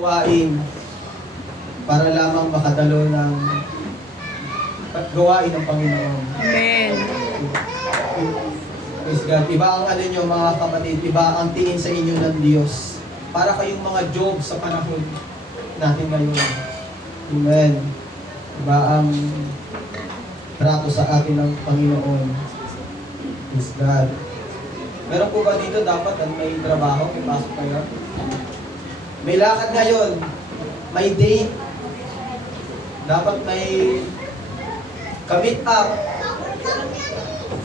gawain para lamang makadalo ng gawain ng Panginoon. Amen. Praise God. Iba ang ano nyo mga kapatid, iba ang tingin sa inyo ng Diyos. Para kayong mga Job sa panahon natin ngayon. Amen. Iba ang trato sa atin ng Panginoon. Praise God. Meron po ba dito dapat may trabaho, may pasok kayo? May lakad ngayon, may date, dapat may ka-meet up,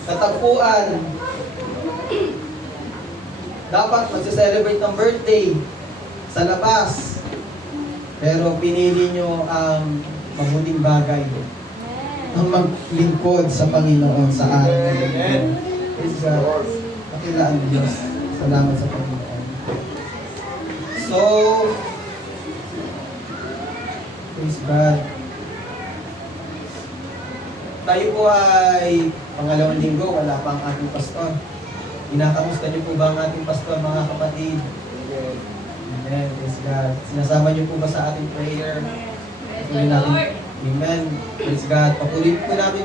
katagpuan, dapat magse-celebrate ng birthday sa labas. Pero pinili nyo ang mabuting bagay, ang maglingkod sa Panginoon sa araw na ito. Praise God. Pakilaan ng Diyos. Salamat sa Panginoon. So, praise God. Tayo po ay pangalawang linggo, wala pa ang ating pastor. Inakamusta niyo po ba ang ating pastor, mga kapatid? Amen. Praise God. Sinasama niyo po ba sa ating prayer? Patuloy natin. Amen. Praise God. Patuloy po natin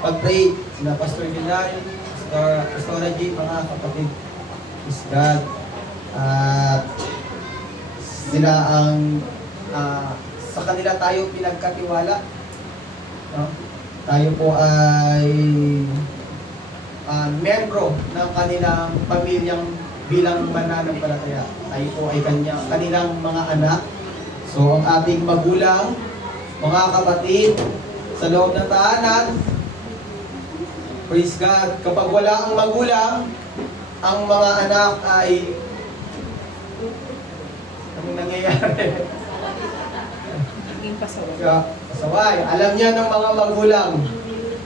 pag-pray. Sina Pastor Junari, Pastor G, mga kapatid. Praise God. At sila ang sa kanila tayo pinagkatiwala. No? Tayo po ay membro ng kanilang pamilyang bilang mananampalataya. Tayo po ay kanilang mga anak. So ang ating magulang, mga kapatid, sa loob ng tahanan, praise God, kapag wala ang magulang, ang mga anak ay anong nangyayari? Naging pasaway. Pasaway. Alam niya ng mga magulang,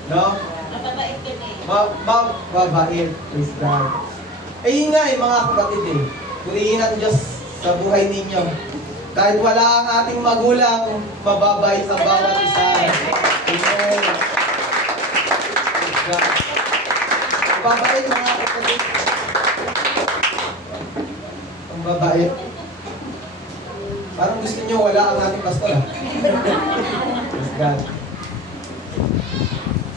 no? Mababait. Praise God. Eh yun nga mga kapatid purihin natin Diyos sa buhay ninyo. Kahit wala ang ating magulang, mababait ang bawat isa. Amen. Praise God. Mababait mga kapatid. Ang babait. Parang gusto nyo wala ang ating pastor. Praise God.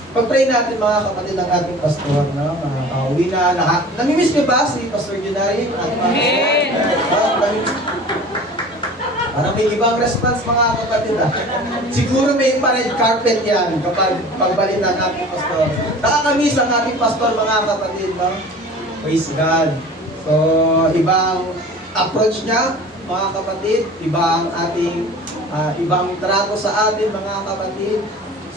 Pag-pray natin mga kapatid ng ating pastor, no? Mga pauwi na lahat. Namimiss nyo ba si Pastor Junari? Parang may ibang response mga kapatid. Siguro may pa-red carpet yan kapag pagbalik ng ating pastor. Nakakamiss ang ating pastor mga kapatid. No? Praise God. So, ibang approach niya mga kapatid. Ibang ating ibang trato sa atin mga kapatid.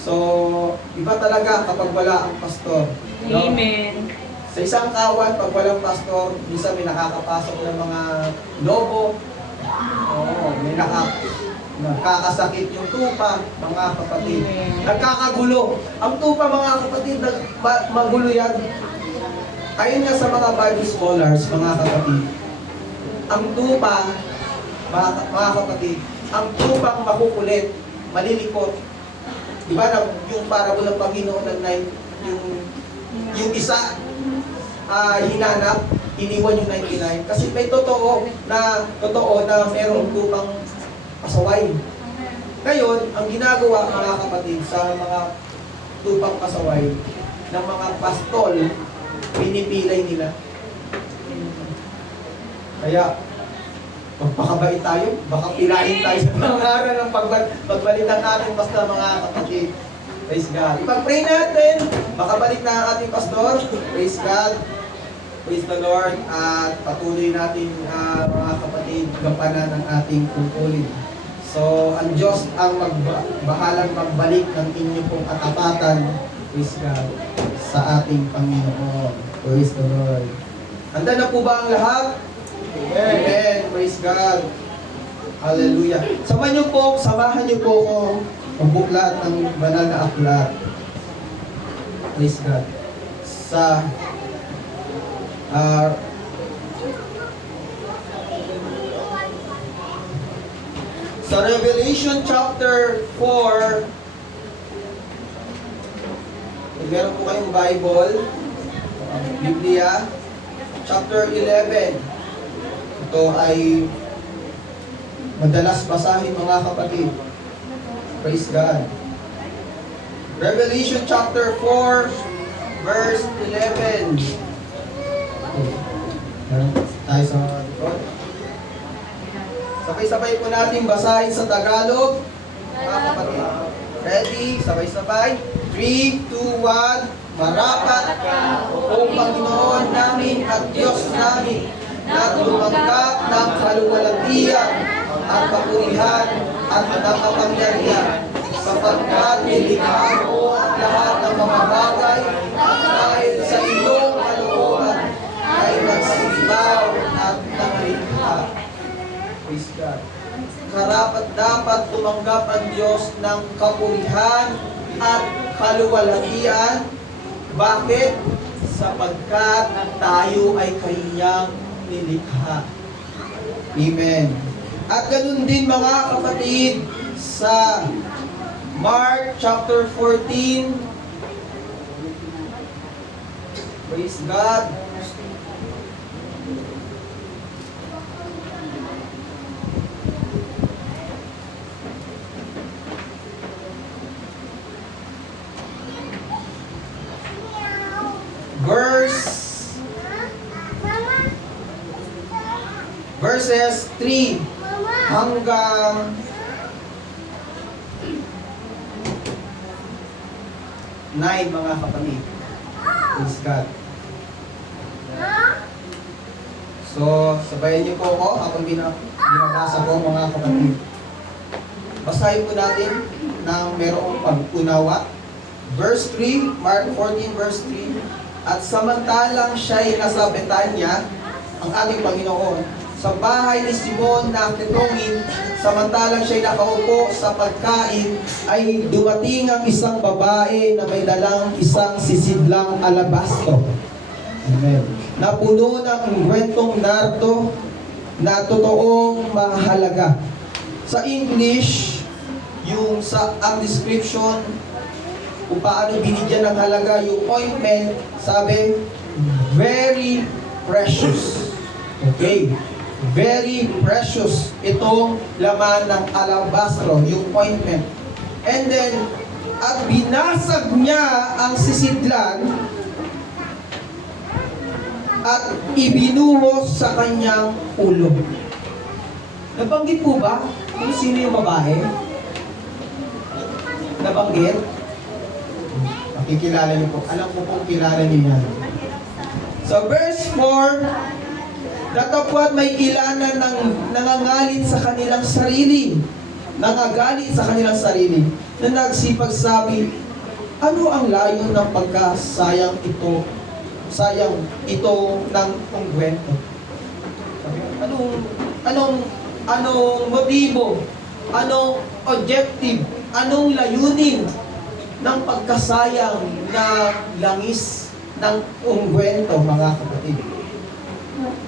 So, iba talaga kapag wala ang pastor. No? Amen. Sa isang kawan, pag walang pastor, minsan may nakakapasok ng mga lobo. May nakakasakit yung tupa, mga kapatid. Nagkakagulo. Ang tupa, mga kapatid, magulo yan. Ayon nga sa mga Bible scholars, mga kapatid, ang tupa, mga kapatid, ang tupang makukulit, malilikot. Diba na yung parable ng Panginoon ng yung isa hinanap, iniwan yung 99 kasi may totoo na merong tupang pasaway. Ngayon, ang ginagawa mga kapatid sa mga tupang pasaway ng mga pastol, pinipilay nila. Kaya magpakabait tayo, baka pilahin tayo sa pangaral ng pagbalitan natin basta mga kapatid. Praise God. Ipag-pray natin, makabalik na ang ating pastor. Praise God. Praise the Lord. At patuloy natin mga kapatid, gampanan ng ating tungkulin. So, ang Diyos ang bahalang magbalik ng inyong pong katapatan, praise God, sa ating Panginoon. Praise the Lord. Handa na po ba ang lahat? Amen. Praise God. Hallelujah. Samahan niyo po ko magbuklat ng banal na aklat. Praise God. Sa Revelation chapter 4, kung meron po kayong Bible, Biblia, chapter 11. Ito ay madalas basahin mga kapatid. Praise God. Revelation chapter 4, verse 11. Tayo sa likod. Sabay-sabay po natin basahin sa Tagalog. Mga kapatid. Ready? Sabay-sabay. 3, 2, 1. Marapat ka, O Panginoon namin at Diyos namin, na tumangkap ng kaluwalhatian at kapurihan at nakapangyarihan, sapagkat nilikha mo ang lahat ng mga bagay at dahil sa iyong kalooban ay nagsilaw at nangalikha. Praise God. Karapat-dapat tumanggap ang Diyos ng kapurihan at kaluwalhatian. Bakit? Sapagkat tayo ay Kanyang nilikha. Amen. At ganun din mga kapatid sa Mark chapter 14. Praise God. Verses 3 hanggang 9 mga kapatid. Praise God. So, sabayan niyo po ako habang binabasa ko mga kapatid. Basahin po natin ng merong pag-unawa. Verse 3, Mark 14 verse 3. At samantalang siya'y nasa Betanya, ang ating Panginoon, sa bahay ni Simon na kitongin, samantalang siya'y nakaupo sa pagkain, ay dumating ang isang babae na may dalang isang sisidlang alabastro. Amen. Na puno ng kwentong nardo na totoong mahalaga. Sa English, ang description kung paano binigyan ng halaga yung ointment, sabi, very precious. Okay? Very precious itong laman ng alabastro, yung ointment. And then, at binasag niya ang sisidlan at ibinuhos sa kanyang ulo. Nabanggit po ba kung sino yung babae? Nabanggit? Makikilala niyo po. Alam ko pong kilala niyo yan. So verse 4, datapwat may ilanan ng nangangalit sa kanilang sarili, nangagalit sa kanilang sarili, na nagsipagsabi, ano ang layo ng pagkasayang ito, sayang ito ng ungwento? Anong motibo, anong objective, anong layunin ng pagkasayang na langis ng ungwento, mga kapatid?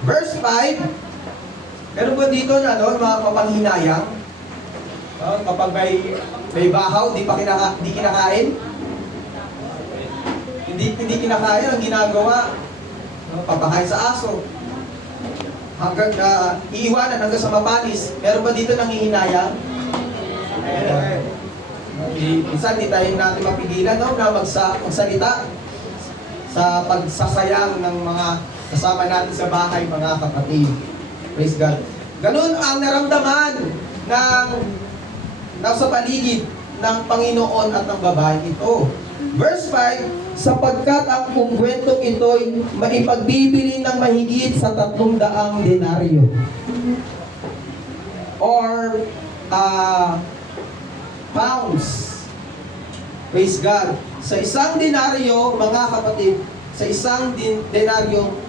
Verse 5, meron ba dito na mga kapanghinayang? Kapag may bahaw, di kinakain? Hindi kinakain, ang ginagawa, papakain sa aso. Hanggang iiwanan hanggang sa mapanis. Meron ba dito nanghihinayang? Minsan di tayo natin mapigilan na magsalita sa pagsasayang ng mga kasama natin sa bahay, mga kapatid. Praise God. Ganun ang naramdaman ng nasa paligid ng Panginoon at ng babae ito. Verse 5, sapagkat ang ungwentong ito'y maipagbibili ng mahigit sa 300 denaryo. Or pounds. Praise God. Sa isang denaryo, mga kapatid, sa isang denaryo,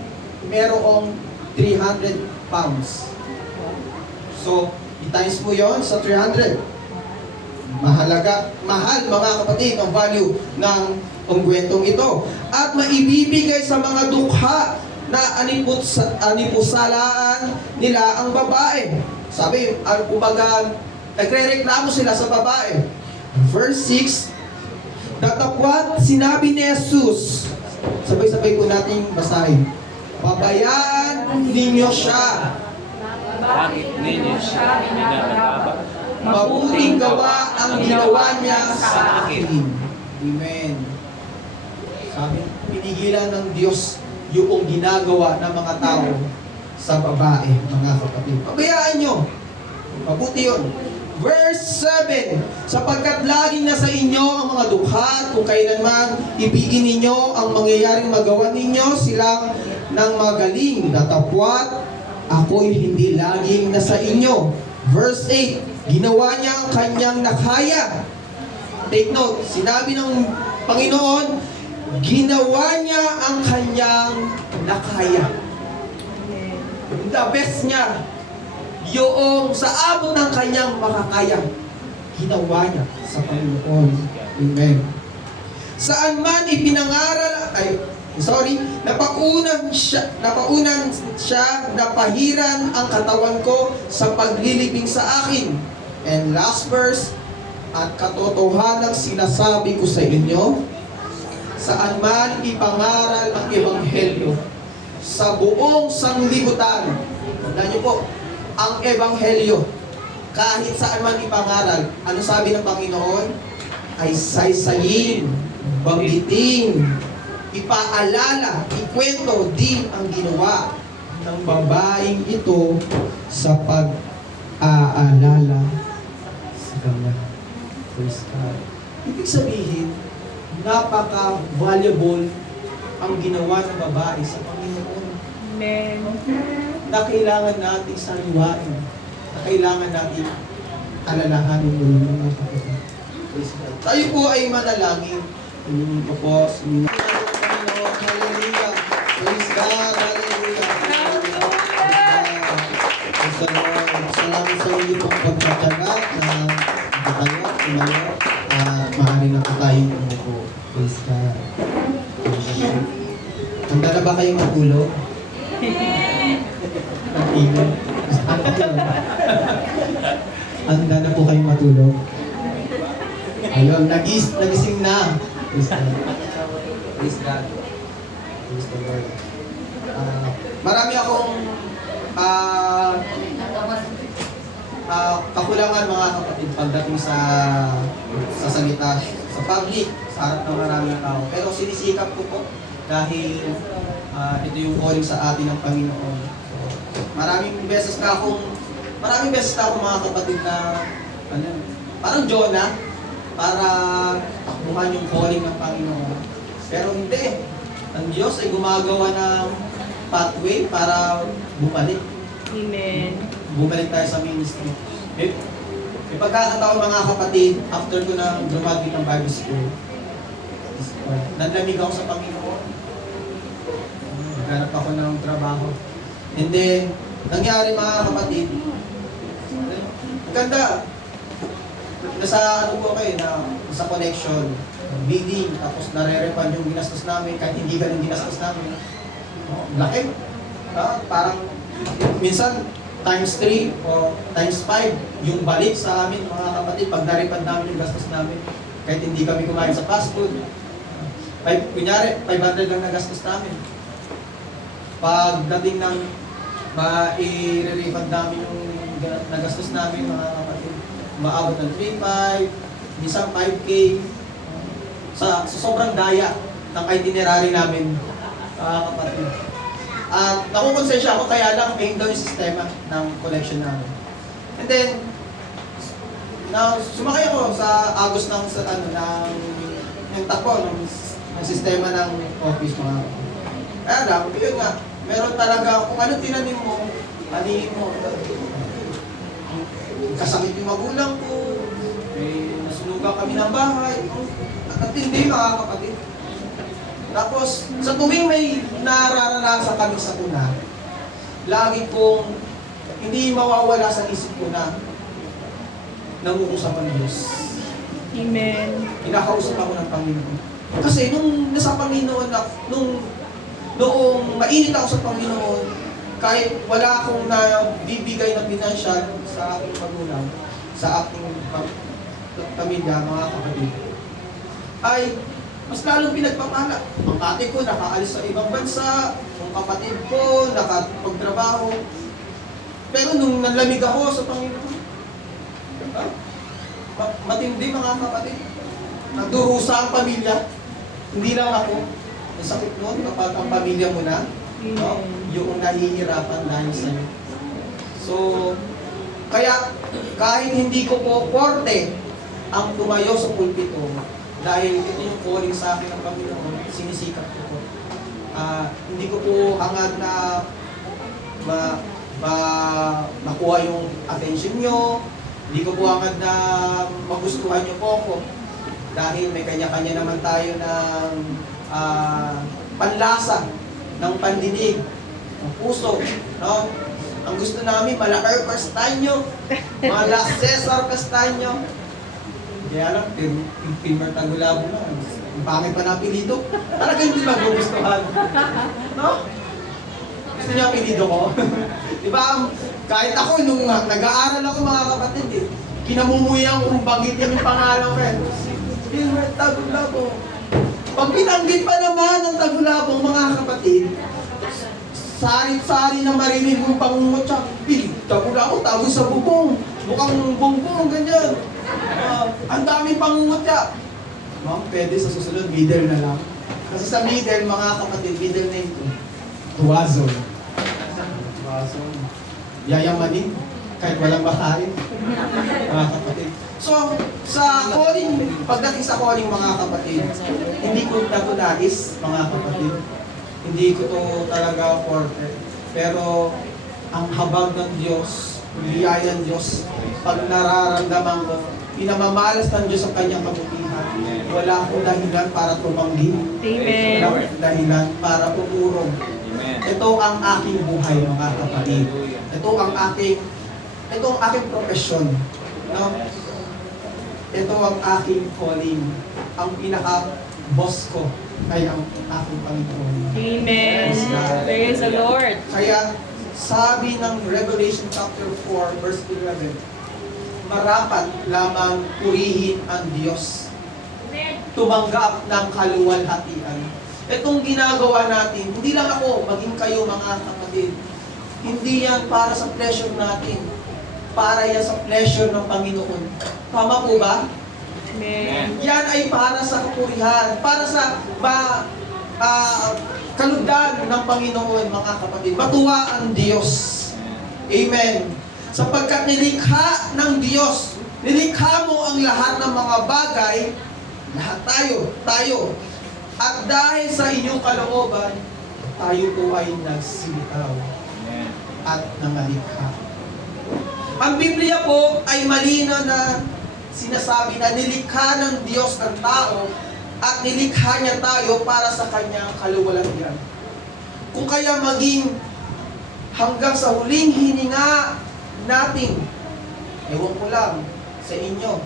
merong 300 pounds. So, i-times mo yon sa 300. Mahal mga kapatid, ang value ng ungwentong ito. At maibibigay sa mga dukha na anipusalaan nila ang babae. Sabi, kumbaga, nagre-reklamo sila sa babae. Verse 6, datapwat sinabi ni Jesus, sabay-sabay po natin basahin, pabayaan ninyo siya bakit ninyo siya pinapataba? Mabuting gawa ang ginawa niya sa akin. Amen. Sabi, pinigilan ng Diyos yung ginagawa ng mga tao sa babae, mga kapatid. Pabayaan nyo. Mabuti yun. Verse 7, sapagkat laging nasa inyo ang mga dukha, kung kailanman ibigin ninyo ang mangyayaring magawa ninyo silang ng magaling, datapwat, ako'y hindi laging nasa inyo. Verse 8, ginawa niya ang kanyang nakaya. Take note, sinabi ng Panginoon, ginawa niya ang kanyang nakaya. The best niya, yung sa abot ng kanyang makakaya, ginawa niya sa Panginoon. Amen. Saan man ipinangaral, napaunan siya, napahiran ang katawan ko sa paglilibing sa akin. And last verse, at katotohanan sinasabi ko sa inyo, saan man ipangaral ang Ebanghelyo sa buong sanglibutan. Tandaan niyo po, ang Ebanghelyo, kahit saan man ipangaral, ano sabi ng Panginoon? Ay saysayin, banggitin, ipaalala, ikwento din ang ginawa ng babaeng ito sa pag-aalala sa kanya. Praise God. Ibig sabihin, napaka-valuable ang ginawa ng babae sa Panginoon. Amen. Na kailangan natin sariwain, na kailangan natin alalahanin ng mga kapatid. Tayo po ay manalangin. Panginoon po po, sumina. Hallelujah. Praise God. Hallelujah. Praise the Lord. Salamat sa iyo pong pagkatyaga na tayo, tumayo, at maaari na po tayong umupo. Praise God. Handa na ba kayong matulog? Mag-ingat. Handa na po kayong matulog? Ayun, nagising na. Praise God. Praise God. Praise the Lord. Marami akong kakulangan mga kapatid pagdating sa salita, sa public, sa harap ng maraming tao. Pero sinisikap ko po dahil ito yung calling sa atin ng Panginoon. So, maraming beses na akong mga kapatid na parang Jonah para takbuhan yung calling ng Panginoon. Pero hindi. Ang Diyos ay gumagawa ng pathway para bumalik. Amen. Bumalik tayo sa ministry. May pagkakataon mga kapatid, after ko na graduate ng Bible School, nanlamig ako sa Panginoon. Naghanap ako ng trabaho. And then, nangyari mga kapatid, ganda. Nasa ano po kayo, nasa connection, bidding, tapos nare-refund yung ginastos namin, kahit hindi ganun ginastos namin. Laki. Parang, minsan, times 3 o times 5 yung balik sa amin mga kapatid pag na-refund namin yung gastos namin kahit hindi kami kumain sa fast food. Kunyari, 500 lang na gastos namin. Pagdating ng i-refund namin yung nagastos namin mga kapatid, maabot ng 3,500, isang 5K sa sobrang daya ng itinerary namin mga kapatid. At nakukonsensya ako kaya lang may daw yung sistema ng collection namin. And then, sumakay ako sa agos ng takbo ng sistema ng office mga. Kaya lang, yun nga, meron talaga kung ano tinanim mo, panihin mo. Kasakit yung magulang ko, nasunugan kami ng bahay. At hindi mga kapatid. Tapos, sa tuwing may nararanasan kami sa tuna, lagi kong hindi mawawala sa isip ko na nangungusap ang Diyos. Amen. Kinakausap ako ng Panginoon. Kasi nung nasa Panginoon, noong mainit ako sa Panginoon, kahit wala akong nabibigay na pinansyal sa aking magulang, sa aking pamilya, mga kapatid, ay mas lalong pinagpapala. Ang ate ko nakaalis sa ibang bansa, ang kapatid ko nakapagtrabaho. Pero nung nalamig ako sa Panginoon, matindi mga kapatid. Nagdurusa ang pamilya. Hindi lang ako. Ang sakit nun kapag ang pamilya mo na, no? Yung nahihirapan dahil sa'yo. So, kaya kahit hindi ko po forte ang tumayo sa pulpito, dahil ito yung calling sa akin ng Panginoon, sinisikap ko po. Hindi ko po hangad na makuha yung attention nyo, hindi ko po hangad na magustuhan nyo po ako. Dahil may kanya-kanya naman tayo ng panlasa, ng pandinig, ng puso, no? Ang gusto namin, mala Earl Castaño, mala Cesar Castaño. Kaya lang, Pilmer Tagulabo na. Ang pangit pa na apelido. Talagang hindi magugustuhan. No? Gusto niya apelido ko? Di ba? Kahit ako, nung nag-aaral ako mga kapatid, kinamumuyan kong banggitin yung pangalan ko. Pilmer Tagulabo. Pag pinanggit pa naman ng Tagulabo, mga kapatid, sari-sari na marinig mong pangungutya. Tagulabo, tago sa bubong. Mukhang bongbong, ganyan. Ang daming pangungutya. Ma'am, pwede sa susunod, middle na lang. Kasi sa middle, mga kapatid, middle name ko. Tuwazon. Tuwazon. Yayamanin. Kahit walang makain. Mga kapatid. So, sa calling, pagdating sa calling mga kapatid, hindi ko na ito nais, mga kapatid. Hindi ko to talaga forte. Pero, ang habag ng Diyos, biyaya ng Diyos, pag nararamdaman ko, pinamamalas ng Diyos ang kanyang kabutihan. Wala akong dahilan para tumanggi. Amen. Wala akong dahilan para pumurong. Ito ang aking buhay, mga kapatid. Ito ang aking profesyon. No? Ito ang aking calling. Ang pinaka-boss ko ay ang aking Panginoon. Amen. Praise God. Praise the Lord. Kaya, sabi ng Revelation chapter 4, verse 11, marapat lamang purihin ang Diyos. Tumanggap ng kaluwalhatian. Itong ginagawa natin, hindi lang ako, maging kayo mga kapatid, hindi yan para sa pleasure natin. Para yan sa pleasure ng Panginoon. Tama po ba? Amen. Yan ay para sa kapurihan, para sa kalugdan ng Panginoon, mga kapatid. Matuwa ang Diyos. Amen. Sapagkat nilikha ng Diyos, nilikha mo ang lahat ng mga bagay, lahat tayo. At dahil sa inyong kalooban, tayo po ay nagsimitaw at nangalikha. Ang Biblia po ay malinaw na sinasabi na nilikha ng Diyos ang tao at nilikha niya tayo para sa kanyang kaluwalhatian. Kung kaya maging hanggang sa huling hininga natin, ewan ko lang sa inyo,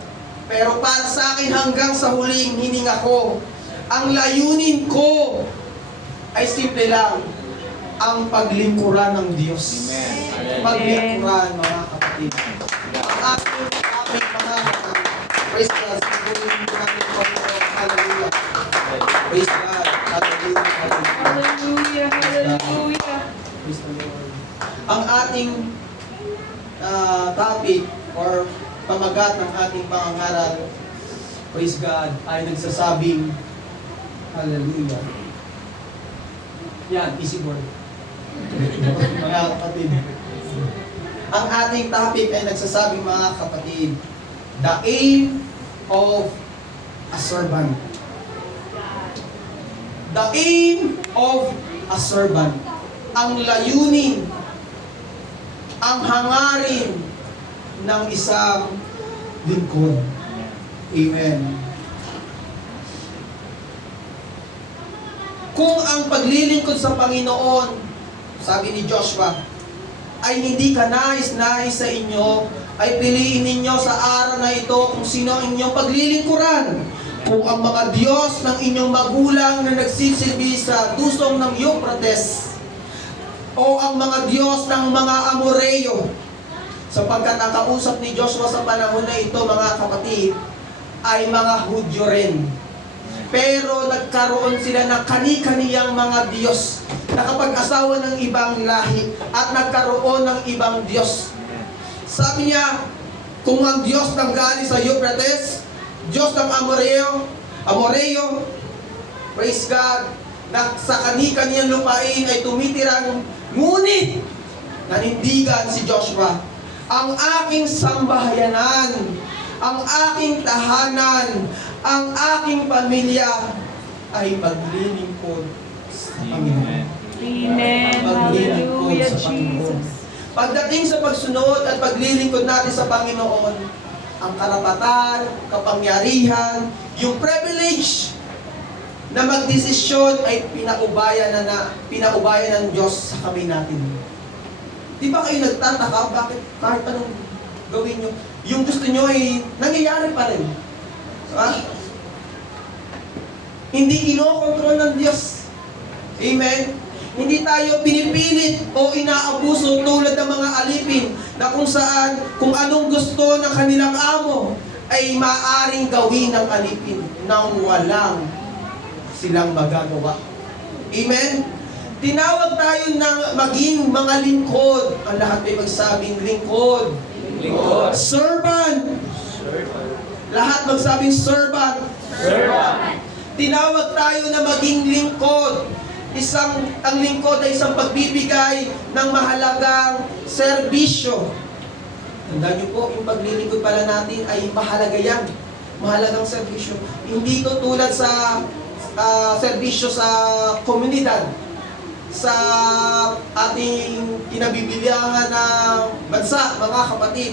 pero para sa akin hanggang sa huling hininga ko, ang layunin ko ay simple lang, ang paglingkuran ng Diyos. Amen. Paglingkuran, mga kapatid. Ang aming mga kapatid. Praise God. Sigurin ko namin po. Hallelujah. Praise God. Hallelujah. Hallelujah. Hallelujah. Praise the Lord. Ang ating topic or pamagat ng ating pangangaral, praise God, ay nagsasabing, hallelujah. Yan, easy word. Mga kapatid. Ang ating topic ay nagsasabing, mga kapatid, the aim of a servant. The aim of a servant. Ang layunin, ang hangarin ng isang lingkod. Amen. Kung ang paglilingkod sa Panginoon, sabi ni Joshua, ay hindi ka nais-nais sa inyo, ay piliin ninyo sa araw na ito kung sino ang inyong paglilingkuran. Kung ang mga Diyos ng inyong magulang na nagsisilbi sa dusong ng Euphrates, o ang mga Diyos ng mga Amoreo, sapagkat ang kausap ni Joshua sa panahon na ito, mga kapatid, ay mga Hudyo rin. Pero nagkaroon sila ng kani-kaniyang mga Diyos. nakapag-asawa ng ibang lahi at nagkaroon ng ibang Diyos. Sabi niya, kung ang Diyos ng galing sa Euphrates, Diyos ng Amoreo, praise God, na sa kani-kaniyang lupain ay tumitirang, ngunit nanindigan si Joshua, ang aking sambahayanan, ang aking tahanan, ang aking pamilya ay maglilingkod sa Panginoon. Amen. Maglilingkod Hallelujah, sa Panginoon. Jesus. Pagdating sa pagsunod at paglilingkod natin sa Panginoon, ang karapatan, kapangyarihan, yung privilege na magdesisyon ay pinaubayan ng Diyos sa kami natin. Di ba kayo nagtataka bakit kahit anong gawin nyo, yung gusto nyo ay nangyayari pa rin? Ha? Hindi inokontrol ng Diyos. Amen? Hindi tayo pinipilit o inaabuso tulad ng mga alipin na kung saan, kung anong gusto ng kanilang amo ay maaring gawin ng alipin nang walang silang magagawa. Amen? Tinawag tayo ng maging mga lingkod. Ang lahat ay magsabing lingkod. Lingkod. Servant. Lahat magsabing servant. Servant. Tinawag tayo na maging lingkod. Ang lingkod ay isang pagbibigay ng mahalagang serbisyo. Tandaan niyo po, yung paglilingkod pala natin ay mahalaga yan. Mahalagang serbisyo. Hindi to tulad sa serbisyo sa komunidad, sa ating kinabibilangan ng bansa, mga kapatid.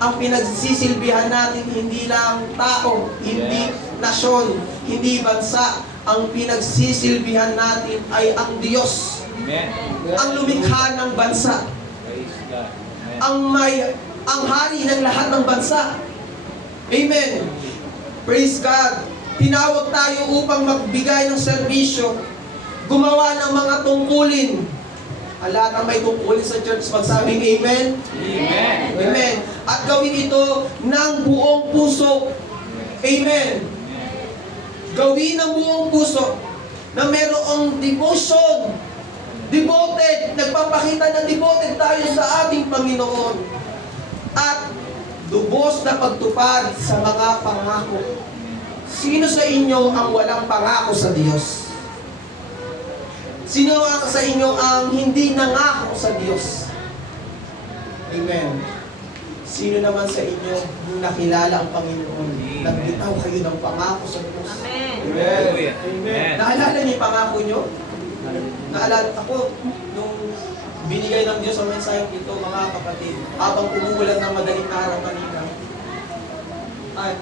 Ang pinagsisilbihan natin hindi lang tao, hindi nasyon, hindi bansa. Ang pinagsisilbihan natin ay ang Diyos. Amen. Ang lumikha ng bansa. Praise God. Amen. Ang hari ng lahat ng bansa. Amen. Praise God. Tinawag tayo upang magbigay ng serbisyo, gumawa ng mga tungkulin. Ang lahat ng may tungkulin sa church, magsabing amen. Amen. Amen. At gawin ito ng buong puso. Amen. Gawin ng buong puso na merong devotion, devoted, nagpapakita na devoted tayo sa ating Panginoon at lubos na pagtupad sa mga pangako. Sino sa inyo ang walang pangako sa Diyos? Sino sa inyo ang hindi nangako sa Diyos? Amen. Sino naman sa inyo yung nakilala ang Panginoon? Nagbitaw kayo ng pangako sa Diyos. Amen. Hallelujah. Amen. Naalala niyo yung pangako niyo? Naalala ako, nung binigay ng Diyos ang mensaheng ito, mga kapatid, habang umuulan ng madaling araw kanina, at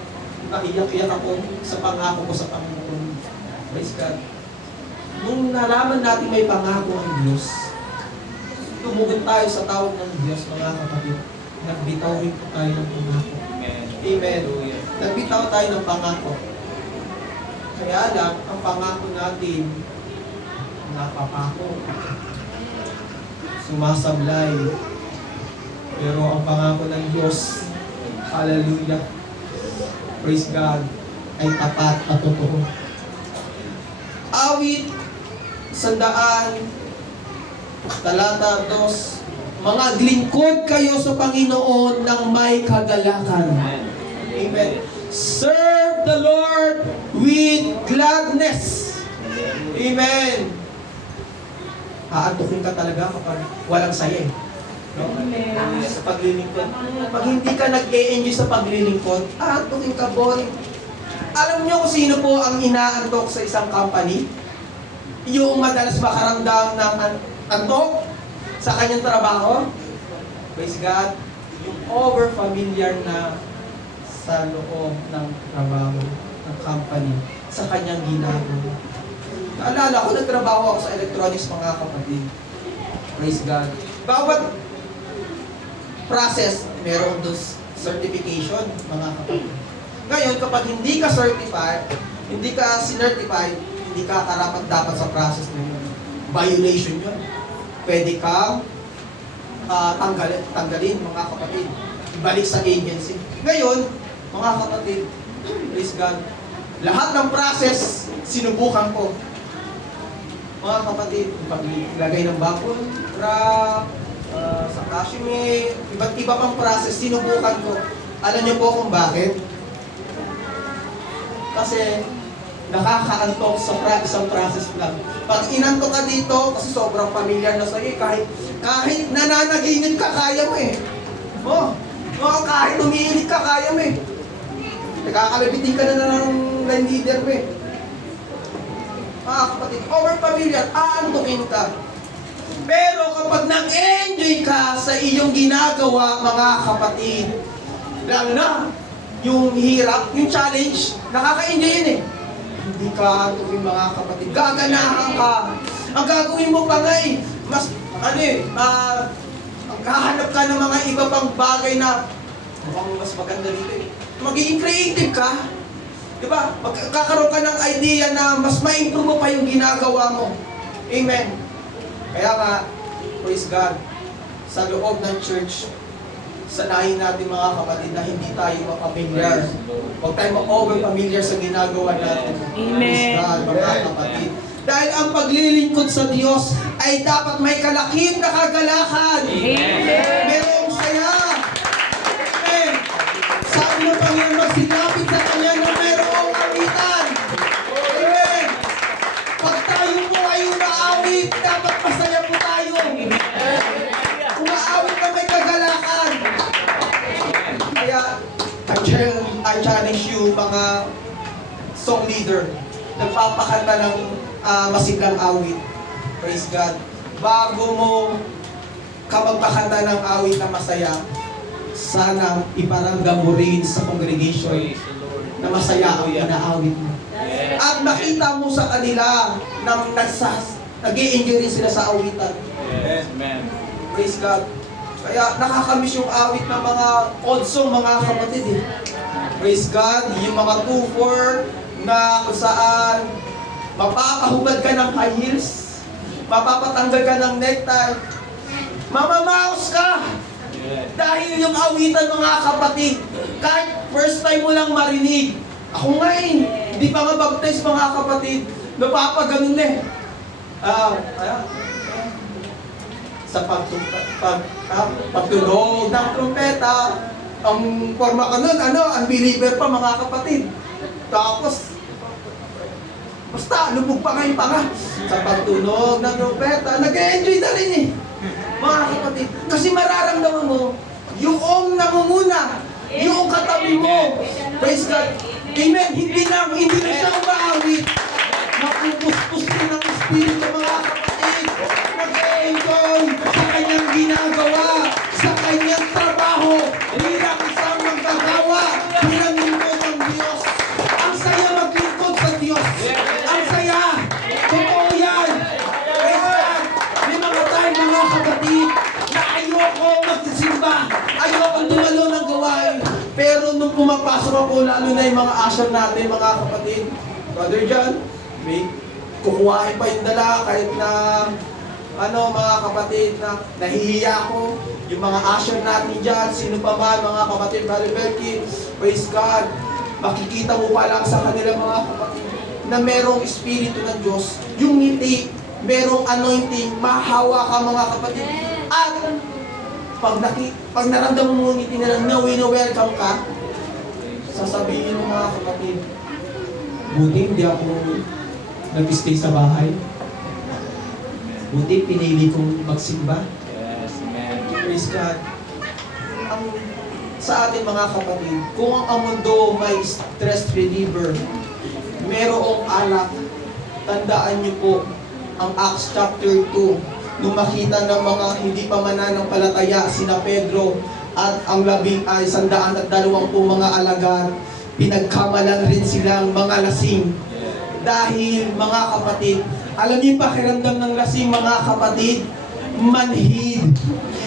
naiyak-iyak ako sa pangako ko sa Panginoon. Praise God. Nung nalaman natin may pangako ang Diyos, tumugon tayo sa tawag ng Diyos, mga kapatid. Nagbitaw rin po tayo ng pangako. Amen. Amen. Hallelujah. Nagbitaw tayo ng pangako. Kaya lang, ang pangako natin, napapako. Sumasablay. Pero ang pangako ng Diyos, hallelujah, praise God, ay tapat at totoo. Awit, 100, talata 2, mga lingkod kayo sa Panginoon ng may kagalakan. Amen. Serve the Lord with gladness. Amen. Aantukin ka talaga kapag walang saya eh. No? Amen. Sa paglilingkod. Pag hindi ka nag-e-enjoy sa paglilingkod, aantukin ka, boring. Alam niyo kung sino po ang inaantok sa isang company? Yung madalas makaramdam ng antok sa kanyang trabaho? Praise God. Yung over-familiar na sa loob ng trabaho, ng company, sa kanyang ginagawa. Naalala ko, nagtrabaho ako sa electronics, mga kapatid. Praise God. Bawat process, meron doon certification, mga kapatid. Ngayon, kapag hindi ka certified, hindi ka sinertified, hindi ka karapat dapat sa process na yun. Violation yun. Pwede kang tanggalin, mga kapatid. Ibalik sa agency. Ngayon, mga kapatid, praise God, lahat ng process, sinubukan ko. mga kapatid, paglagay ng bubble wrap, sa cashmere, iba't iba pang process, sinubukan ko. Alam niyo po kung bakit? Kasi nakakaantok sa isang process lang. Pag inantok ka dito, kasi sobrang familiar na sa'yo, kahit nananaginip ka, kaya mo eh. Kahit umiinit ka, kaya mo eh. Nakakalabitin ka na ng line leader mo eh. Kapatid, over familiar, aantukin ka. Pero kapag nag-enjoy ka sa iyong ginagawa, mga kapatid, lalo na, yung hirap, yung challenge, nakaka-enjoy yun eh. Hindi ka antukin, mga kapatid. Gaganahan ka. Ang gagawin mo pa nga eh, mas, hahanap ka ng mga iba pang bagay na mukhang mas maganda dito eh. Magiging creative ka. Diba? Magkakaroon ka ng idea na mas ma-improve mo pa yung ginagawa mo. Amen. Kaya nga, praise God, sa loob ng church, sanayin natin mga kapatid na hindi tayo ma-familiar. Huwag tayo ma-over-familiar sa ginagawa natin. Amen. Praise God, mga kapatid. Dahil ang paglilingkod sa Diyos ay dapat may kalakip na kagalakan. Amen. Merong saya. Amen. Sabi ng Panginoon, magsilapit sa Kanya na merong awitan. Amen. Pag tayo po ay umaawit, dapat masaya po tayo. Umaawit na may kagalakan. Kaya, I challenge you, mga song leader, nagpapakanta ng masiglang awit. Praise God. Bago mo ka magpakanta ng awit na masaya, sana iparamdam mo rin sa congregation na masaya ang inaawit mo. At makita mo sa kanila na nag-i-enjoy rin sila sa awitan. Yes, amen. Praise God. Kaya nakakamiss yung awit ng mga old song, mga kapatid eh. Praise God. Yung mga 2-4 na kung saan mapapahubad ka ng high heels, mapapatanggal ka ng necktie, mamamaos ka. Dahil yung awitan, mga kapatid, kahit first time mo lang marinig, ako nga eh, hindi pa nga baptize, mga kapatid, napapaganon eh. Sa pagtunog ng trumpeta, ang forma ka nun, unbeliever pa, mga kapatid. Tapos, basta, lubog pa ngayon pa nga. Sa pagtunog ng trumpeta, nag-enjoy na rin eh. Mga kapatid, kasi mararamdaman mo, yung nangunguna, yung katabi mo. Praise God. Amen. Hindi na siya umaawit. Mapupuspos din ang Espiritu, mga kapatid. Nag-enjoy sa kanyang ginagawa, sa kanyang trabaho, bilang isang manggagawa, bilang lingkod ng Diyos. Ang saya maglingkod sa Diyos. Ang saya. Totoo yan. Praise God. May mga tayo, mga kapatid, na ayoko magsisimba. Ayoko dumalo ng gawain. Pero nung pumapasok ako, lalo na yung mga usher natin, mga kapatid, Brother John, may kukuhain pa yung dala kahit na mga kapatid na nahihiya ko, yung mga usher natin dyan, sino pa man, mga kapatid, Brother Belkin, praise God, makikita mo pa lang sa kanila, mga kapatid, na merong Espiritu ng Diyos, yung ngiti, merong anointing, mahawa ka, mga kapatid, at pag naramdaman mo ngiti nila na welcome ka, sasabihin mo, mga kapatid, buti hindi ako nag-stay sa bahay. Buti pinili kong magsimba. Yes, amen. Praise God. Sa atin, mga kapatid, kung ang mundo may stress reliever, merong alak, tandaan niyo po ang Acts chapter 2, nung makita ng mga hindi pa mananampalataya sina Pedro at ang 120 mga alagad, pinagkamalan rin silang mga lasing. Dahil, mga kapatid, alam niyo yung pakiramdam ng lasing, mga kapatid? Manhid.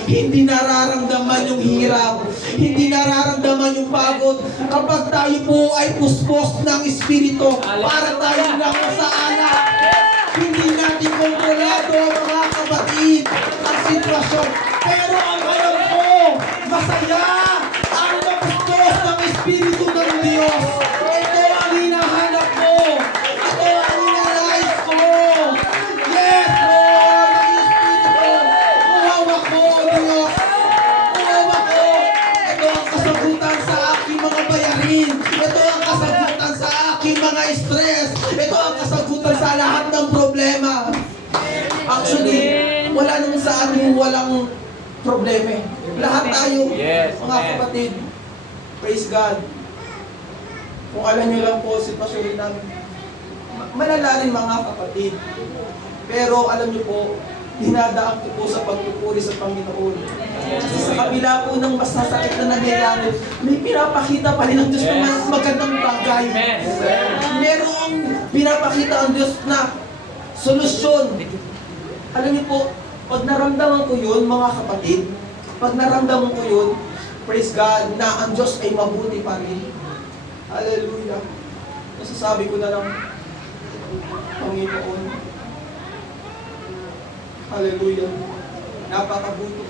Hindi nararamdaman yung hirap. Hindi nararamdaman yung pagod. Kapag tayo po ay puspos ng Espiritu, para tayo lang sa alak. Hindi natin kontrolado, mga kapatid, ang sitwasyon. Pero ang alam ko, masaya ang mapuspos ng Espiritu ng Diyos. Ito ang hinahanap ko. Ito ang hinanais ko. Yes! tayong walang problema eh. Lahat tayo, Yes, mga amen. kapatid. Praise God. Kung alam nyo lang po, sitwasyon rin namin. Malala rin mga kapatid. Pero alam nyo po, dinadaan ko po sa pagpupuri sa Panginoon. Kasi sa kabila po ng masasakit na nangyayari, may pinapakita pa rin ang Diyos na Yes. magandang bagay. Amen. Merong pinapakita ang Diyos na solusyon. Alam niyo po, pag naramdaman ko yun, mga kapatid, pag naramdaman ko yun, praise God, na ang Diyos ay mabuti pa rin. Hallelujah. Nasasabi ko na lang, Panginoon, hallelujah, napakabuti.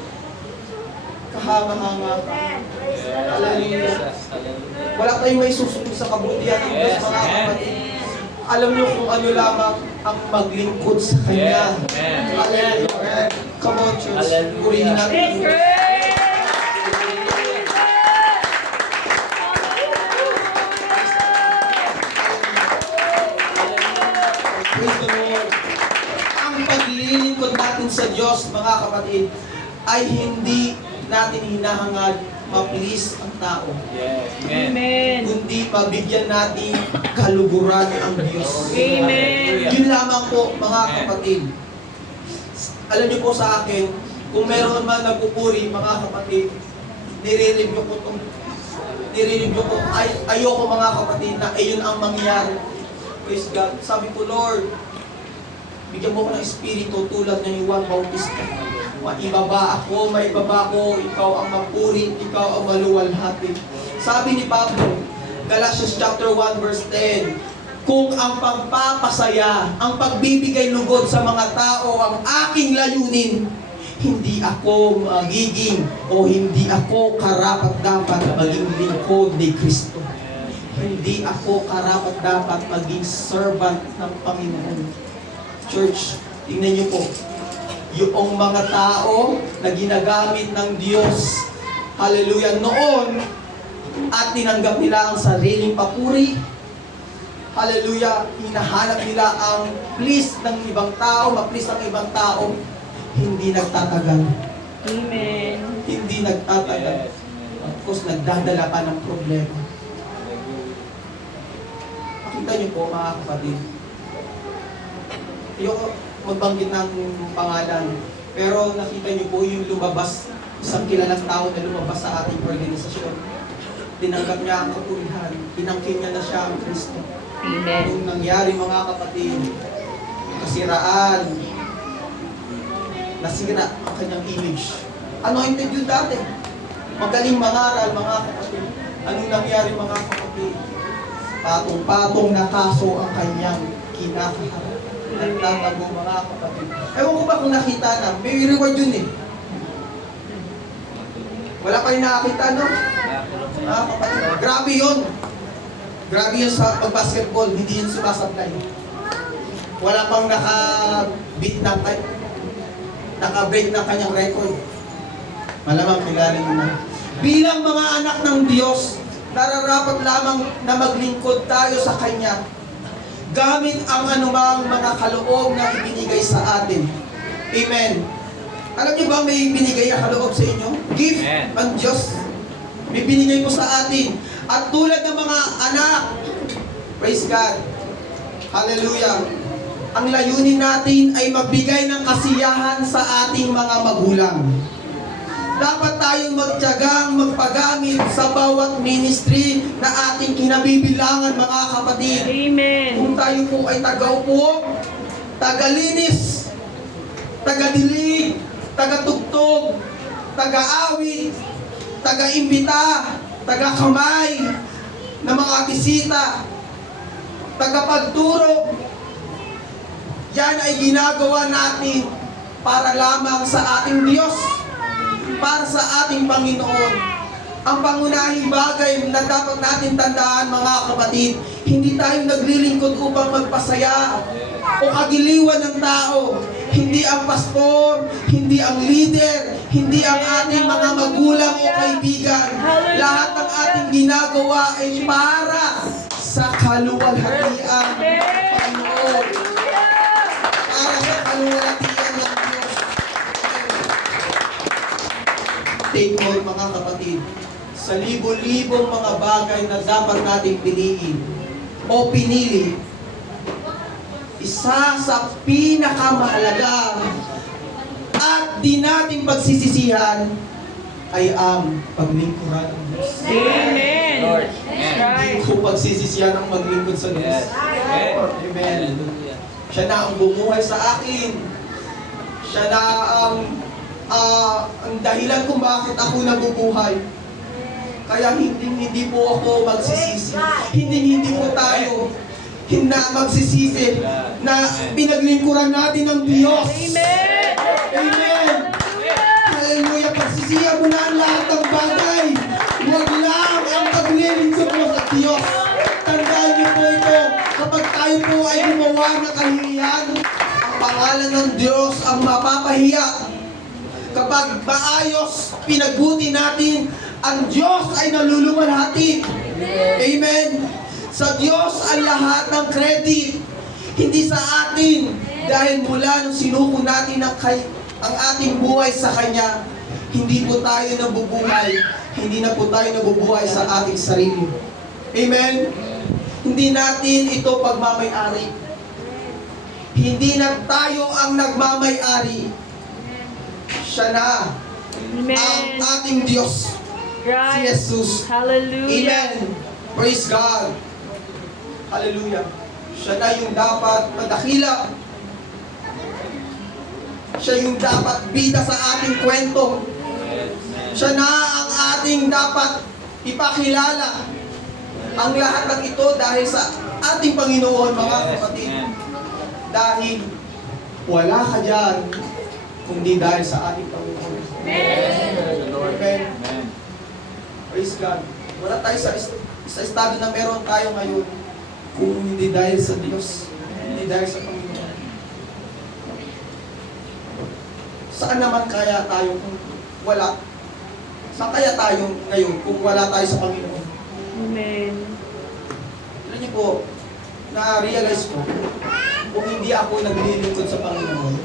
Kahanga-hanga ka. Hallelujah. Wala tayong may susunod sa kabutihan ng Diyos, Yes, mga amen. kapatid. Alam niyo kung ano lamang ang maglingkod sa Kanya. Yes, amen. Hallelujah. Come on, church. Hallelujah. Purihin natin. Let's pray. Praise the Lord. Ang paglilingkod natin sa Diyos, mga kapatid, ay hindi natin hinahangad ma-please ang tao. Yes, amen. Amen. Kundi mabigyan natin kaluguran ang Diyos. Amen. Yun lamang po, mga kapatid. Alam niyo po sa akin, kung meron man nagpupuri, mga kapatid, nire-review ko, ayoko mga kapatid na ayun ang mangyari. Praise God. Sabi ko, Lord, bigyan mo ko ng espiritu tulad ng Juan Bautista. Maibaba ako, ikaw ang mapuri, ikaw ang maluwalhati. Sabi ni Pablo, Galatians chapter 1 verse 10, kung ang pagpapasaya, ang pagbibigay lugod sa mga tao ang aking layunin, hindi ako magiging o hindi ako karapat-dapat maging lingkod ni Kristo. Hindi ako karapat-dapat maging servant ng Panginoon. Church, tingnan niyo po, yung mga tao na ginagamit ng Diyos, hallelujah, noon, at tinanggap nila ang sariling papuri, hallelujah, hinahanap nila ang please ng ibang tao, ma-please ng ibang tao, hindi nagtatagal. Amen. Hindi nagtatagal. Yes, amen. Of course, nagdadala pa ng problema. Makita niyo po, mga kapatid, yung magbanggit ng pangalan, pero nakita niyo po yung lumabas, isang kilalang tao na lumabas sa ating organisasyon. Tinanggap niya ang kapurihan, inangkin niya na siya ang Kristo. Amen. Nung nangyari, mga kapatid, kasiraan, nasira ang kanyang image. Anointed yun dati. Magaling mangaral, mga kapatid. Anong nangyari, mga kapatid? Patong-patong na kaso ang kanyang kinakaharap. Nagtatago, mga kapatid. Ewan ko ba kung nakita na, may reward yun eh. Wala pa rin nakakita, no? Mga kapatid, grabe yun. Grabe yun sa pag-basketball, hindi yun sumasablay. Wala pang naka-beat ng naka-break ng kanyang record. Malamang pilarin mo na. Bilang mga anak ng Diyos, nararapat lamang na maglingkod tayo sa Kanya. Gamit ang anumang mga kaloob na ibinigay sa atin. Amen. Alam niyo ba may binigay na kaloob sa inyo? Gift Amen. ang Diyos. May binigay po sa atin. At tulad ng mga anak, praise God. Hallelujah. Ang layunin natin ay magbigay ng kasiyahan sa ating mga magulang. Dapat tayong magtiyagang magpagamit sa bawat ministry na ating kinabibilangan, mga kapatid. Amen. Kung tayo po ay taga-upo, taga-linis, taga-dilig, taga-tugtog, taga-awit, taga-imbita, taga-kamay ng mga bisita, taga-pagturo, yan ay ginagawa natin para lamang sa ating Diyos, para sa ating Panginoon. Ang pangunahing bagay na dapat natin tandaan, mga kapatid, hindi tayo naglilingkod upang magpasaya o kagiliwan ng tao. Hindi ang pastor, hindi ang leader, hindi ang ating mga magulang o kaibigan. Lahat ng ating ginagawa ay para sa kaluwalhatian ng Panginoon. Para sa kaluwalhatian ng Diyos. take note mga kapatid, sa libo-libong mga bagay na dapat nating piliin o pinili, isa sa pinakamahalaga at di natin pagsisisihan ay ang paglingkuran ng Diyos. Amen. Lord. That's Amen. right. Hindi ko pagsisisihan ang maglingkod sa Diyos. Yes. Amen. Amen. Hallelujah. Siya na ang bumuhay sa akin. Siya na ang dahilan kung bakit ako nabubuhay. Kaya hindi po ako magsisisi. Hindi po tayo magsisisi na pinaglingkuran natin ng Diyos. Amen. Amen. Hallelujah. Pagsisihan mo na ang lahat ng bagay. Huwag lang ang paglilingkod mo sa Diyos. Tandaan niyo po ito. Kapag tayo po ay gumawa ng kahihiyan, ang pangalan ng Diyos ang mapapahiya. Kapag maayos, pinagbuti natin, ang Diyos ay naluluwalhati. Amen. Sa Diyos ang lahat ng credit. Hindi sa atin. Dahil mula nung sinuko natin ang ating buhay sa Kanya, hindi po tayo nabubuhay. Hindi na po tayo nabubuhay sa ating sarili. Amen? Hindi natin ito pagmamay-ari. Hindi na tayo ang nagmamay-ari. Siya na ang Amen. ating Diyos. Si Right. Jesus. Hallelujah. Amen. Praise God. Hallelujah. Siya na yung dapat madakila. Siya yung dapat bida sa ating kwento. Siya na ang ating dapat ipakilala. Ang lahat ng ito dahil sa ating Panginoon, mga kapatid. Dahil wala ka dyan, kundi dahil sa ating Panginoon. Amen. Praise God. Wala tayo sa estado na meron tayo ngayon kung hindi dahil sa Diyos, hindi dahil sa Panginoon. Saan naman kaya tayo kung wala? Saan kaya tayo ngayon kung wala tayo sa Panginoon? Amen. Alam niyo po, na-realize ko, kung hindi ako naglilingkod sa Panginoon,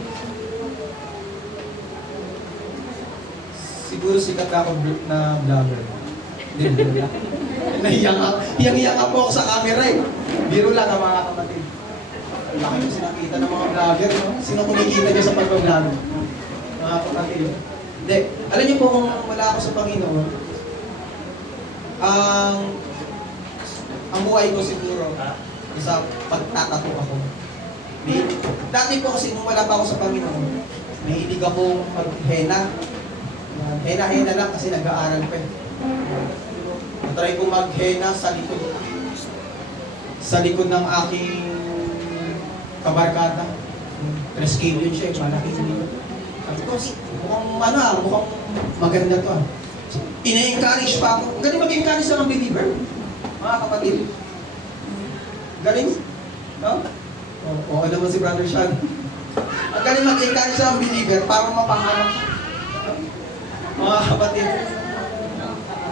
siguro sikat na ako na vlogger. Hindi, biro lang. Hiyang-hiya nga po ako sa camera eh. Biro lang ang mga kapatid. Ang laki yung sinakita ng mga vlogger, no? Sino kumikita niyo sa pag-vlog? Mga kapatid. Hindi. Alam niyo po kung wala ako sa Panginoon, ang buhay ko siguro, isa pagtatato ako. Dati po kasi nung wala pa ako sa Panginoon, mahilig akong mag-henna. Henna-henna lang kasi nag-aaral pa eh. Try ko mag-henna sa likod ng aking kabarkada. 3K yun siya, malaking dito. Sabi ko, mukhang maganda to ah. Ina-encourage pa ako. Galing mag-encourage sa mga believer, mga kapatid. Galing? No? Oo naman si Brother Sean. Ang galing mag-encourage sa mga believer para mapangarap. Mga kapatid.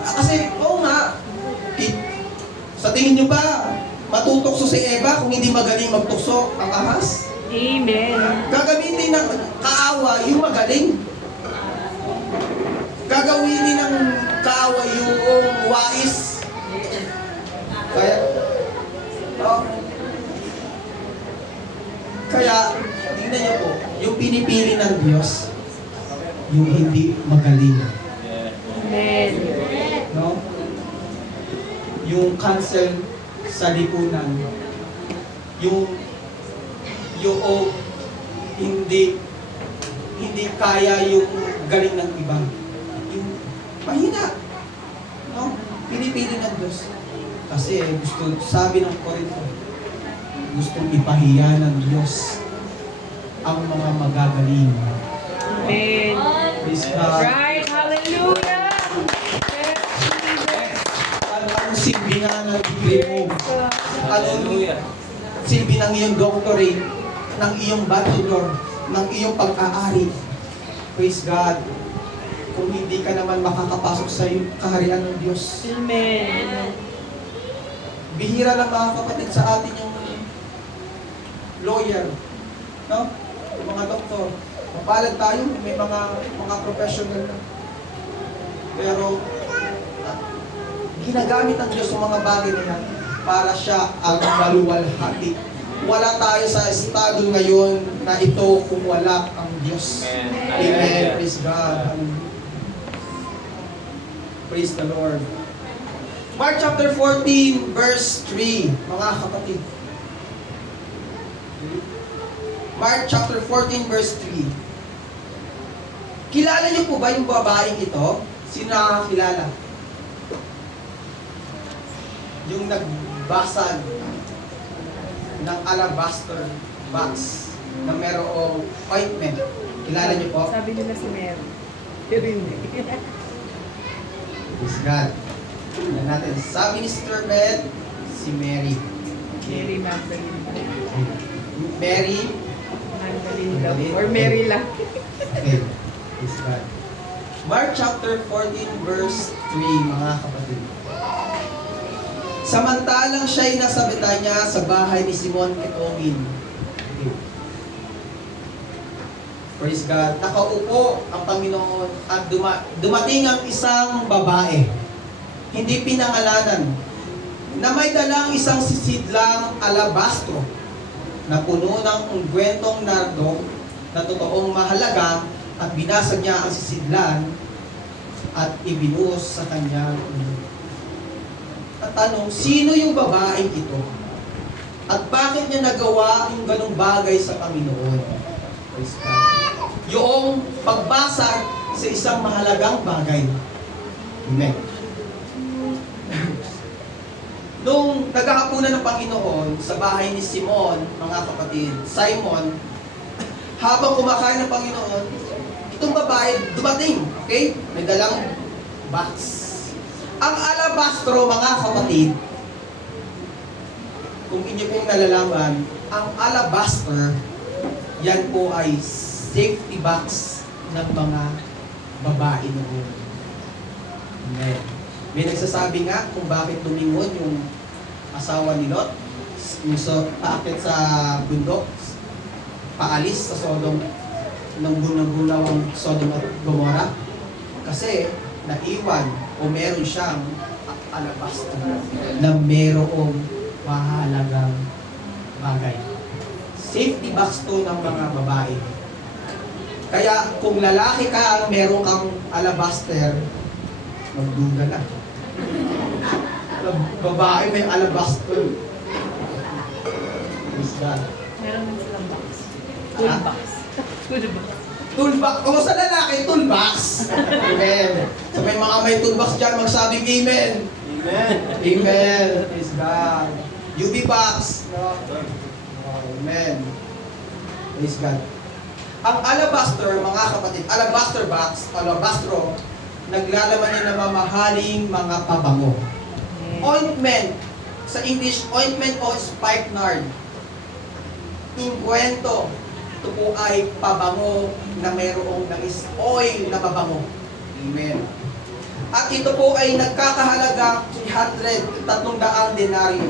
Kasi, oo nga, sa tingin nyo ba, matutokso si Eva kung hindi magaling magtukso ang ahas? Amen. Gagamitin ng kaawa yung magaling. Gagawin ng kaawa yung wais. Kaya, tingnan niyo po, yung pinipili ng Diyos, yung hindi magaling. Amen. No? Yung cancel sa lipunan. Yung hindi kaya yung galing ng iba. Yung mahina. No? Pinipili ng Diyos. Kasi sabi ng Korinto, gustong ipahiya ng Diyos ang mga magagaling. Amen. Praise God. Right. Hallelujah. Anong silbi nga ng degree mo? Anong Hallelujah. silbi ng iyong doctorate, ng iyong bachelor, ng iyong pag-aari? Praise God. Kung hindi ka naman makakapasok sa kaharian ng Diyos. Amen. Bihira lang mga kapatid sa atin yung lawyer, no? Yung mga doktor. Mapalad tayo, may mga professional na. Pero ginagamit ng Diyos ang mga bagay na yan para siya ang maluwalhati. Wala tayo sa estado ngayon na ito kung wala ang Diyos. Amen. Amen. Praise God. Praise the Lord. Mark chapter 14, verse 3, mga kapatid. Mark chapter 14, verse 3. Kilala niyo po ba yung babaeng ito? Sino nakakilala? Yung nagbasag ng alabaster box na merong ointment. Kilala niyo po? Sabi nila si Mary. Pero hindi. Praise God. Tingnan natin. Sabi ni Sister Beth, si Mary. Mary Magdalene. Mary. Magdalene daw. Or Mary lang. Okay. Praise God. Mark chapter 14 verse 3, mga kapatid. Samantalang siya'y nasa Betanya sa bahay ni Simon Ketongin. Okay. Praise God. Nakaupo ang Panginoon at dumating ang isang babae, hindi pinangalanan, na may dalang isang sisidlang alabastro na puno ng ungwentong nardo na totoong mahalaga, at binasag niya ang sisidlan at ibinuhos sa kanyang ulo. At tanong, sino yung babaeng ito? At bakit niya nagawa yung ganong bagay sa Panginoon? Praise God. Yung pagbasag sa isang mahalagang bagay. Amen. Nung naghahapunan ng Panginoon sa bahay ni Simon, mga kapatid, Simon, habang kumakain ng Panginoon, itong babae dumating, okay? May dalang box. Ang alabastro, mga kapatid, kung inyo pong nalalaman, ang alabaster, yan po ay safety box ng mga babae noon. Amen. May nagsasabi nga kung bakit lumingon yung asawa ni Lot, yung paakit sa bundok, paalis sa Sodom, nang bunang-bunaw ang Sodom at Gomorrah. Kasi naiwan o meron siyang alabastro na merong mahalagang bagay. Safety box to ng mga babae. Kaya kung lalaki ka ang meron kang alabaster, magduda na. Babae may alabaster. Praise God. Meron din silang box. Toolbox. Toolbox. Toolbox. Kung sa lalaki, toolbox. Amen. So may mga may toolbox dyan, magsabing amen. Amen. Amen. Praise God. UB box. No? Amen. Praise God. Ang alabaster, mga kapatid, alabaster box, alabastro, naglalaman niya ng mamahaling mga pabango. Ointment. Sa English, ointment o spikenard. Ingkwento. Ito po ay pabango na mayroong nangis oil na mabango. Amen. At ito po ay nagkakahalaga 300 denaryo.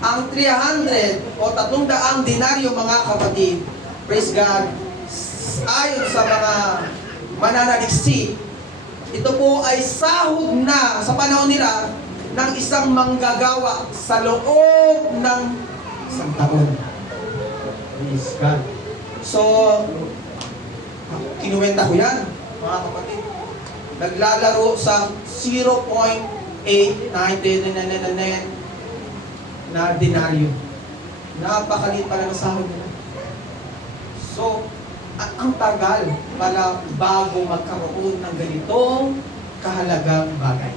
Ang 300 o 300 denaryo, mga kapatid, praise God, ayon sa mga mananaliksik, ito po ay sahod na sa panahon nila ng isang manggagawa sa loob ng isang taon. Praise God. So, kinuwenta ko yan, mga kapatid. Naglalaro sa 0.8 na denaryo. Napakalit pala ng sahod nila. So, ang tagal pala bago magkaroon ng ganitong kahalagang bagay.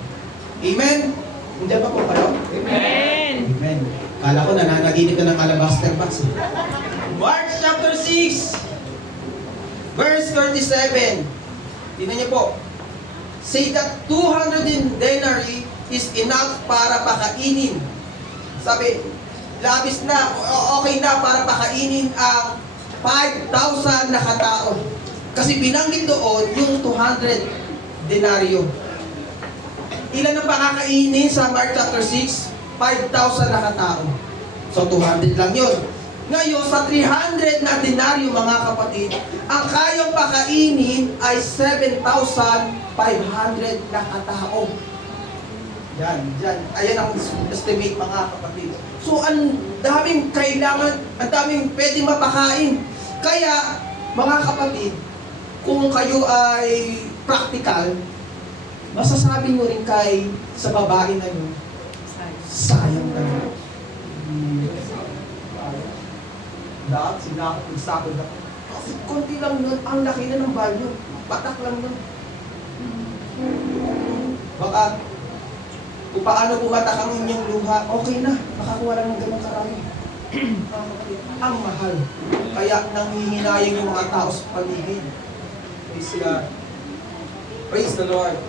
Amen? Hindi ba po kayo? Amen. Amen. Kala ko nananaginip ka ng alabaster box. Mark chapter 6, verse 37. Tingnan niyo po. Say that 200 denarii is enough para pakainin. Sabi, labis na, okay na para pakainin ang 5,000 na katao. Kasi binanggit doon yung 200 denaryo. Ilan ang pakakainin sa Mark chapter 6? 5,000 na katao. So 200 lang yun. Ngayon, sa 300 na denaryo, mga kapatid, ang kayang pakainin ay 7,000 500 na katao. Yan. Ayan ang estimate mga kapatid. So, ang daming kailangan, ang daming pwedeng mapakain. Kaya, mga kapatid, kung kayo ay practical, masasabi nyo rin sa babae na yun, sayang na yun. Dahil sinakot na. Kasi konti lang nun, ang laki na ng value. Batak lang nun. Baka, kung paano pumatak ang inyong luha, okay na, makakuha lang ng ganang karami. Ang mahal. Kaya nangihinayang yung mga tao sa paligid. Praise God. Praise the Lord.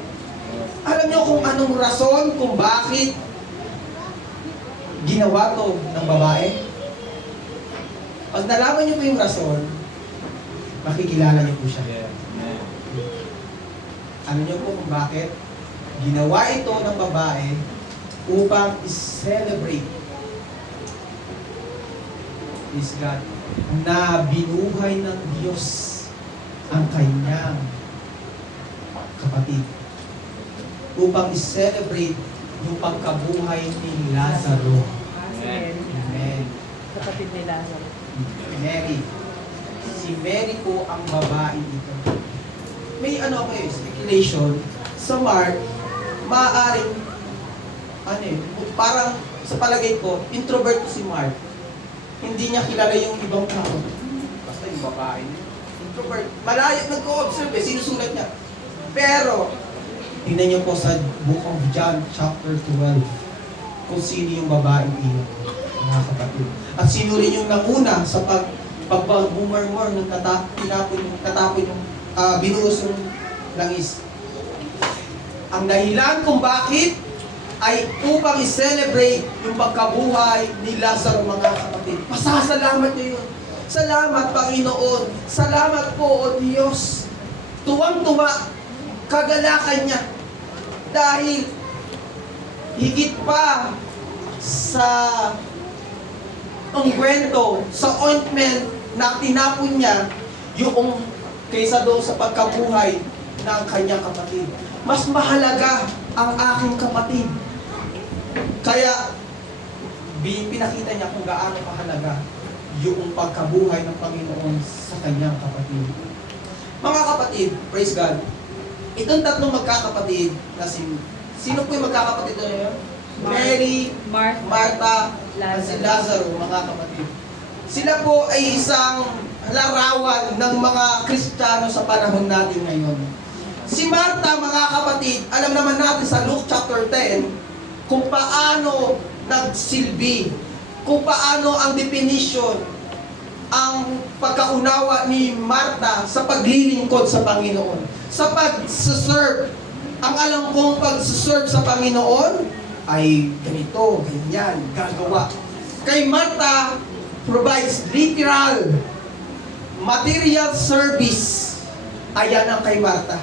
Alam niyo kung anong rason, kung bakit ginawa to ng babae? Pag nalaman niyo po yung rason, makikilala niyo po siya. Yes, amen. Alam niyo po kung bakit? Ginawa ito ng babae upang i-celebrate, praise God, na binuhay ng Diyos ang kanyang kapatid. Upang i-celebrate yung pagkabuhay ni Lazaro. Amen. Kapatid ni Lazaro. Mary. Si Mary po ang babae dito. May speculation sa Mark, maaaring, parang sa palagay ko, introvert si Mark. Hindi niya kilala yung ibang tao. Basta yung babae. Introvert. Malayo, nag-o-observe sinusulat niya. Pero, tingnan niyo po sa Book of John, chapter 12, kung sino yung babae iyon, mga kapatid. At sino rin yung nanguna sa pag-bumurmur ng tatapon yung binuhos yung langis. Ang dahilan kung bakit ay upang i-celebrate yung pagkabuhay ni Lazaro, mga kapatid. Pasasalamat niyo yun. Salamat, Panginoon. Salamat po, O Diyos. Tuwang-tuwa, kagalakan niya. Dahil higit pa sa ungkwento, sa ointment na tinapon niya, yung kaysa doon sa pagkabuhay ng kanyang kapatid. Mas mahalaga ang aking kapatid. Kaya, pinakita niya kung gaano kahalaga yung pagkabuhay ng Panginoon sa kanyang kapatid. Mga kapatid, praise God, itong tatlong magkakapatid na sino po yung magkakapatid na yun? Mary, Martha, at si Lazaro, mga kapatid. Sila po ay isang larawan ng mga Kristiyano sa panahon natin ngayon. Si Martha, mga kapatid, alam naman natin sa Luke chapter 10, kung paano nagsilbi, kung paano ang definition, ang pagkaunawa ni Martha sa paglilingkod sa Panginoon, sa pag-serve. Ang alam kong pag-serve sa Panginoon ay ganito, ganyan, gagawa. Kay Martha, provides literal, material service. Ayan ang kay Martha.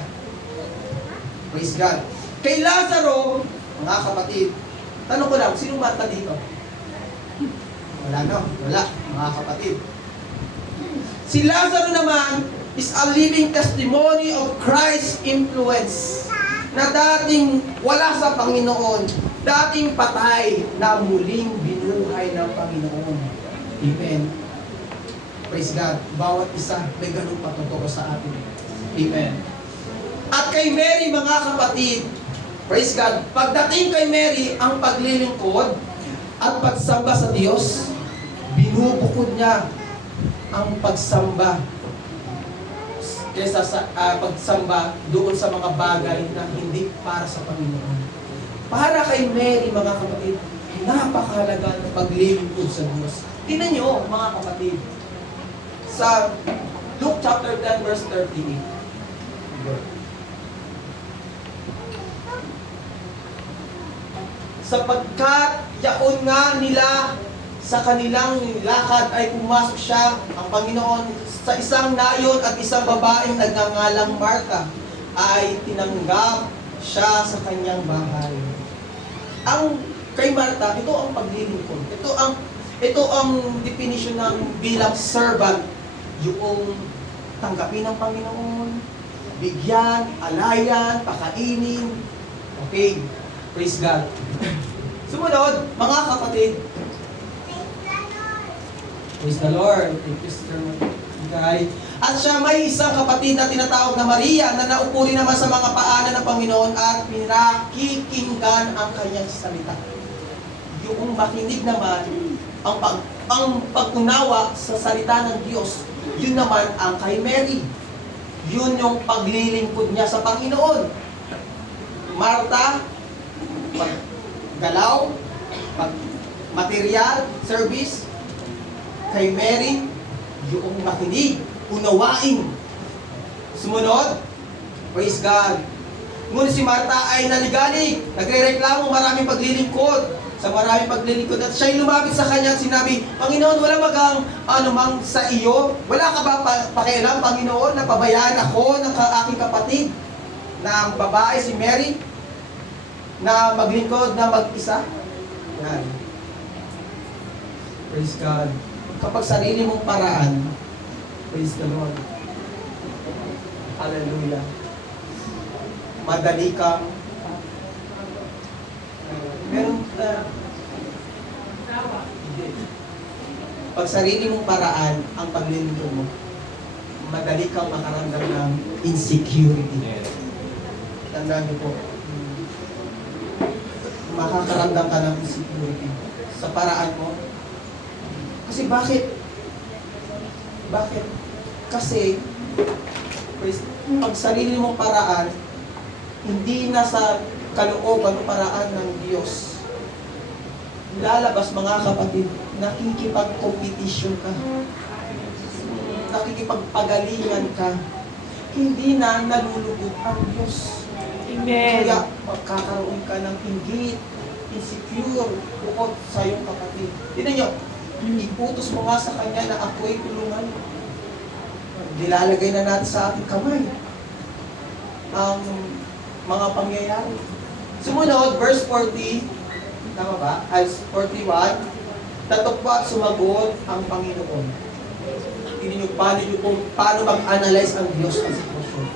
Praise God. Kay Lazaro, mga kapatid, tanong ko lang, sino Martha dito? Wala no? Wala, mga kapatid. Si Lazaro naman is a living testimony of Christ's influence na dating wala sa Panginoon, dating patay na muling binuhay ng Panginoon. Amen. Praise God. Bawat isa may ganun patotoo sa atin. Amen. At kay Mary, mga kapatid, praise God, pagdating kay Mary, ang paglilingkod at pagsamba sa Diyos, binubukod niya ang pagsamba kaysa sa pagsamba doon sa mga bagay na hindi para sa Panginoon. Para kay Mary, mga kapatid, napakahalaga ng paglilingkod sa Diyos. Tingnan niyo, mga kapatid, sa Luke chapter 10 verse 38. Sapagkat yaon nga nila sa kanilang lakad ay pumasok siya, ang Panginoon, sa isang nayon at isang babaeng nagngangalang Martha, ay tinanggap siya sa kanyang bahay. Ang kay Martha, ito ang paglilingkod. Ito ang definition ng bilang servant. Yung tanggapin ng Panginoon, bigyan, alayan, pakainin. Okay, praise God. Sumunod, mga kapatid. Praise the Lord. Thank you, Sister Guy. At siya may isang kapatid na tinatawag na Maria na naupo rin naman sa mga paanan ng Panginoon at pinakikinggan ang kanyang salita. Yung makinig naman, ang pag-unawa sa salita ng Diyos, yun naman ang kay Mary. Yun yung paglilingkod niya sa Panginoon. Marta, paggalaw, material, service. Kay Mary, yung makinig, unawain. Sumunod, praise God. Ngunit si Marta ay naligalig, nagre-reklamo, maraming paglilingkod. Sa maraming paglilingkod at siya'y lumapit sa kanya at sinabi, Panginoon, wala bagang anumang sa iyo? Wala ka ba pakialam, Panginoon, na pabayaan ako ng aking kapatid na ang babae si Mary na maglingkod na mag-isa? Yan. Praise God. Kapag sarili mong paraan, praise the Lord. Hallelujah. Madali kang meron pag sarili mong paraan ang paglilingkod mo, madali kang makaramdam ng insecurity. Yes. Tandaan niyo po, makakaramdam ka ng insecurity sa paraan mo. Kasi bakit? Bakit? Kasi pag sarili mong paraan, hindi na sa kalooban o paraan ng Diyos, lalabas mga kapatid, nakikipag-competition ka, nakikipagpagalingan ka, hindi na nalulugod ang Diyos. Amen. Kaya magkakaroon ka ng inggit, insecure, bukod sa iyong kapatid. Tignan nyo, iputos mo nga sa kanya na ako'y tulungan. Nilalagay na natin sa ating kamay ang mga pangyayari. Sumunod, verse 40, tama ba? As 41, tatugpa at sumagot ang Panginoon. Tingnan niyo paano mag-analyze ang Diyos ng sitwasyon.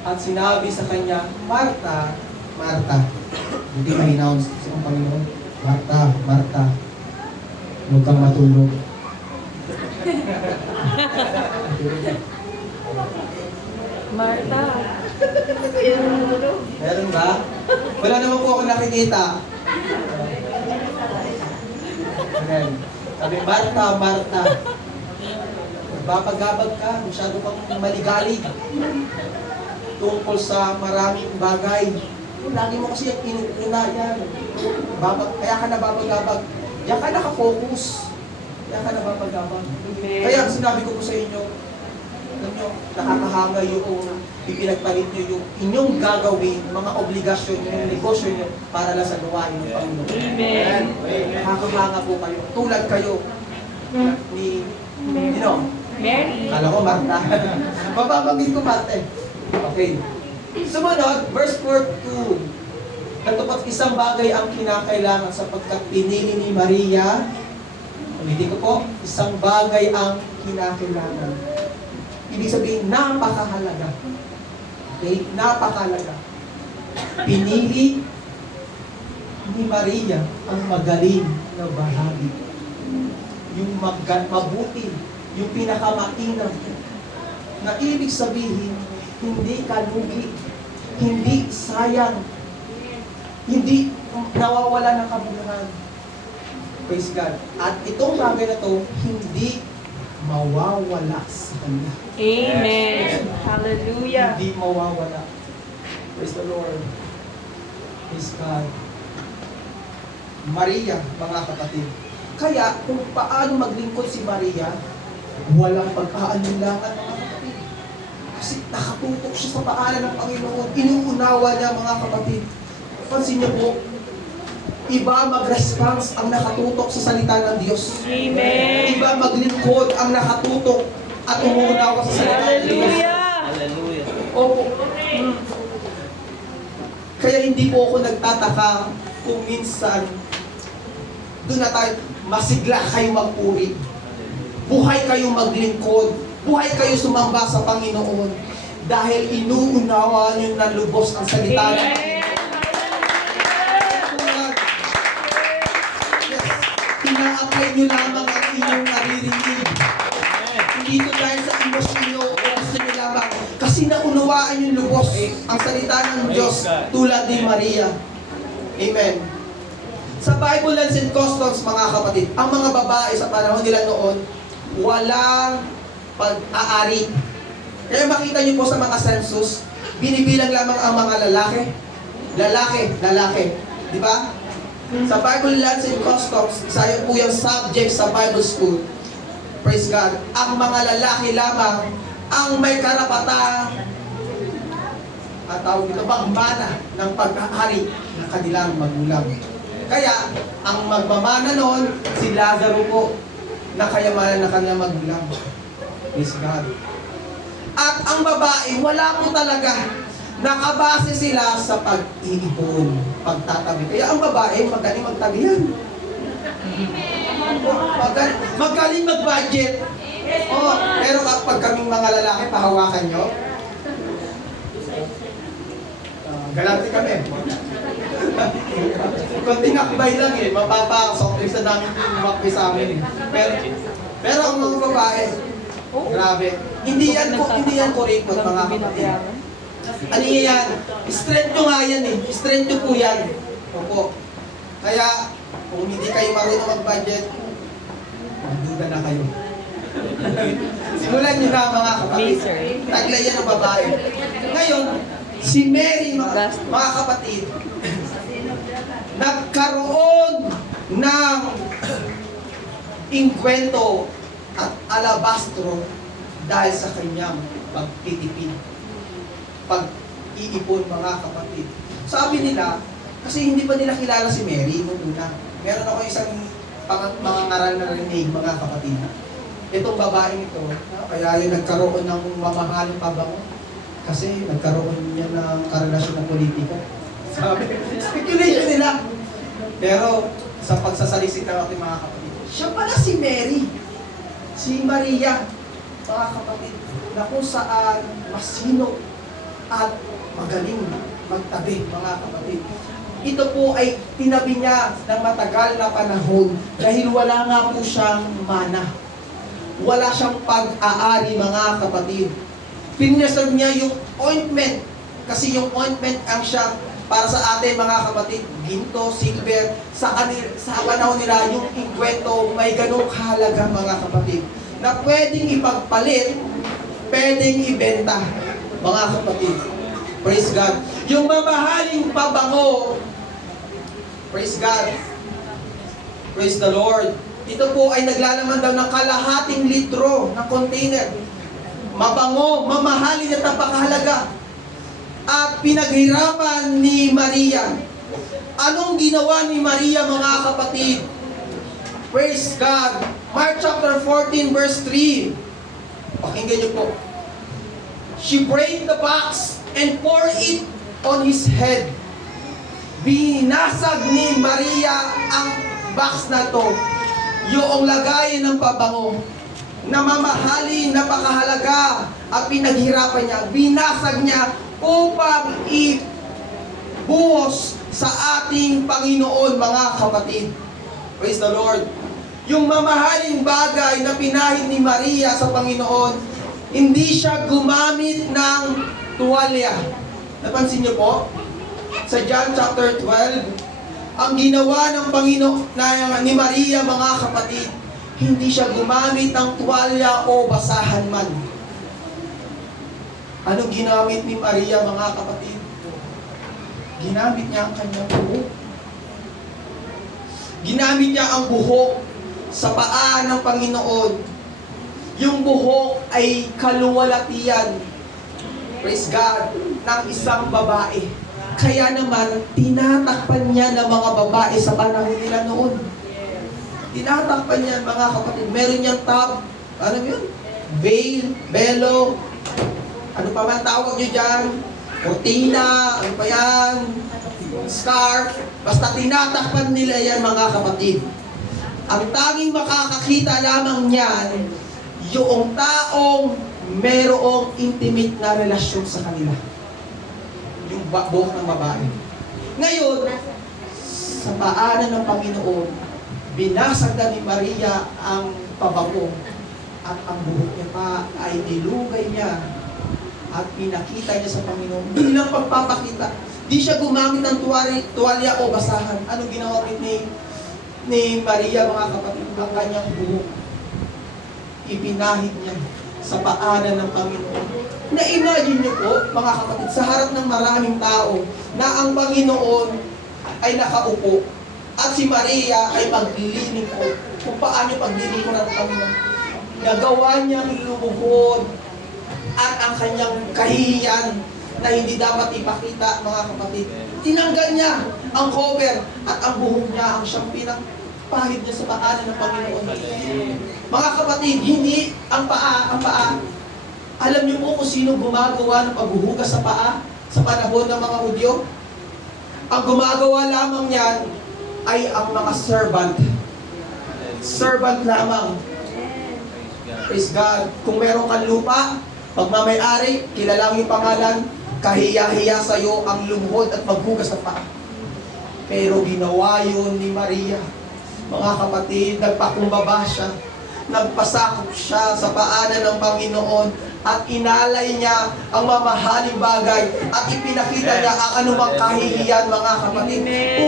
At sinabi sa kanya, Marta, Marta. Hindi ma-announce sa Panginoon. Marta, Marta. Huwag kang matulog. Marta. Meron ba? Wala naman po ako nakikita. Amen. Sabi, Marta, Marta. Babagabag ka, masyado kang maligalig tungkol sa maraming bagay. Lagi mo kasi yung inuuna yan. Kaya ka nababagabag. Kaya ka nakafocus. Kaya ka nababagabag. Kaya sinabi ko po sa inyo, alam nyo, nakakahanga yung ipinagpalit nyo yung inyong gagawin, mga obligasyon nyo, yung negosyo nyo, para lang sa gawain ng Panginoon. Amen. Nakakahanga po kayo. Tulad kayo ni, Mary. kala ko Marta. Mababanggit ko Marta eh. Okay. Sumunod, verse 42. Katupat isang bagay ang kinakailangan sapagkat pinili ni Maria. Ulitin ko po, isang bagay ang kinakailangan. Ibig sabihin, napakahalaga. Okay? Napakahalaga. Pinili ni Maria ang magaling na bahagi. Yung mabuti, yung pinakamainam. Na ibig sabihin, hindi ka lugi, hindi sayang, hindi nawawala ng kabuluhan. Praise God. At itong bagay na to, hindi mawawala sa Kanya. Amen. Hallelujah. Hindi mawawala. Praise the Lord. Praise God. Maria, mga kapatid. Kaya, kung paano maglingkod si Maria, walang pag-aalinlangan, mga kapatid. Kasi nakatutok siya sa paanan ng Panginoon. Inuunawa niya, mga kapatid. Pansin niyo po, iba mag-response ang nakatutok sa salita ng Diyos. Amen. Iba maglingkod ang nakatutok at umuunawa sa salita ng Diyos. Hallelujah. Hallelujah. Opo. Kaya hindi po ako nagtataka kung minsan doon na tayo, masigla kayo magpuri. Buhay kayo maglingkod. Buhay kayo sumamba sa Panginoon. Dahil inuunawa nyo ng lubos ang salita ng Tulad. Yes. Ina-apply nyo lamang ang inyong naririnig. Hindi ito dahil sa emosyon nyo o gusto nyo lamang. Kasi naunawaan yung lubos ang salita ng Diyos tulad ni Maria. Amen. Sa Bible Lands and Customs, mga kapatid, ang mga babae sa panahon nila noon, walang pag-aari. Kaya makita niyo po sa mga census, binibilang lamang ang mga lalaki. Lalaki. Di ba? Sa Bible Lands and Customs, isa yun po yung subject sa Bible School. Praise God. Ang mga lalaki lamang ang may karapatang at tawag ito bang mana ng pag-aari ng kanilang magulang. Kaya, ang magmamana noon, si Lazaro po, na kayamanan ng kanyang magulang. Praise God. At ang babae, wala po talaga. Nakabase sila sa pag-iipon, pagtatabi. Kaya ang babae, magaling magtabi yan. Magaling mag-budget. Oh, pero kapag kaming mga lalaki, pahawakan nyo, galante kami. Kunting akbay lang eh, mapapasok sa namin umakbay sa amin. Pero ang mga babae, grabe. Hindi yan kuripot, mga kapatid. Ano yan? Strength nyo nga yan eh. Strength nyo po yan. Opo. Kaya, kung hindi kayo marunong mag-budget, magduda na kayo. Simulan nyo na mga kapatid. Taglay yan ang babae. Ngayon, si Mary, mga kapatid, nagkaroon ng inkwento at alabastro dahil sa kanyang pagtitipid, pag-iipon, mga kapatid. Sabi nila, kasi hindi pa nila kilala si Mary nung una. Meron ako isang mga ngaral na rinig, mga kapatid. Itong babaeng ito, kaya yung nagkaroon ng mamahaling pabango. Kasi nagkaroon niya ng karelasyon ng politiko. Sabi, speculation nila. Pero sa pagsasalisit ng ating mga kapatid, siya pala si Mary, si Maria, mga kapatid, na kung saan masino at magaling magtabi, mga kapatid. Ito po ay tinabi niya ng matagal na panahon dahil wala nga po siyang mana. Wala siyang pag-aari, mga kapatid. Pinresog niya yung ointment. Kasi yung ointment ang siya para sa atin, mga kapatid, ginto, silver, sa panahon nila, yung inkwento, may ganong kahalaga, mga kapatid, na pwedeng ipagpalit, pwedeng ibenta, mga kapatid. Praise God. Yung mamahaling pabango, praise God. Praise the Lord. Ito po ay naglalaman daw ng kalahating litro ng container. Mabango, mamahalin at napakahalaga. At pinaghirapan ni Maria. Anong ginawa ni Maria, mga kapatid? Praise God. Mark chapter 14 verse 3. Pakinggan niyo po. She break the box and pour it on his head. Binasag ni Maria ang box na to. Yung lagayan ng pabango na mamahalin, napakahalaga at pinaghirapan niya, binasag niya upang ibuhos sa ating Panginoon, mga kapatid. Praise the Lord. Yung mamahaling bagay na pinahid ni Maria sa Panginoon, hindi siya gumamit ng tuwalya. Napansin niyo po? Sa John chapter 12, ang ginawa ng Panginoon ni Maria, mga kapatid, hindi siya gumamit ng tuwalya o basahan man. Anong ginamit ni Maria, mga kapatid? Ginamit niya ang kanyang buhok. Ginamit niya ang buhok sa paa ng Panginoon. Yung buhok ay kaluwalhatian, praise God, ng isang babae. Kaya naman, tinatakpan niya ng mga babae sa panahon nila noon. Tinatakpan niya, mga kapatid. Meron niyang top, ano yun? Veil, velo, ano pa man tawag niyo dyan? Cortina, ano pa yan? Scarf. Basta tinatakpan nila yan, mga kapatid. Ang tanging makakakita lamang niyan, yung taong merong intimate na relasyon sa kanila. Yung buhok ng babae. Ngayon, sa paanan ng Panginoon, binasag na ni Maria ang pabango at ang buhok niya pa ay nilugay niya at pinakita niya sa Panginoon bilang pagpapakita. Di siya gumamit ng tuwalya o basahan. Anong ginawa ni Maria, mga kapatid? Ang kanyang buhok, ipinahid niya sa paanan ng Panginoon. Na-imagine niyo po, mga kapatid, sa harap ng maraming tao, na ang Panginoon ay nakaupo at si Maria ay maglilingkod. Kung paano paglilingkod ng Panginoon. Nagawa niyang lumuhod at ang kanyang kahihiyan na hindi dapat ipakita, mga kapatid. Tinanggal niya ang cover at ang buhok niya ang siyang pinapahid niya sa paanan ng Panginoon. Mga kapatid, hindi ang paa. Alam niyo po kung sino gumagawa ng paghuhugas sa paa sa panahon ng mga Hudyo? Ang gumagawa lamang niyan ay ang mga servant. Servant lamang. Praise God. Kung meron kang lupa, pagmamayari, kilala mo yung pangalan, kahiya-hiya sa'yo ang lumuhod at maghugas ng paa. Pero ginawa yun ni Maria. Mga kapatid, nagpakumbaba siya. Nagpasakop siya sa paanan ng Panginoon at inalay niya ang mamahaling bagay at ipinakita niya ang anumang kahihiyan, mga kapatid,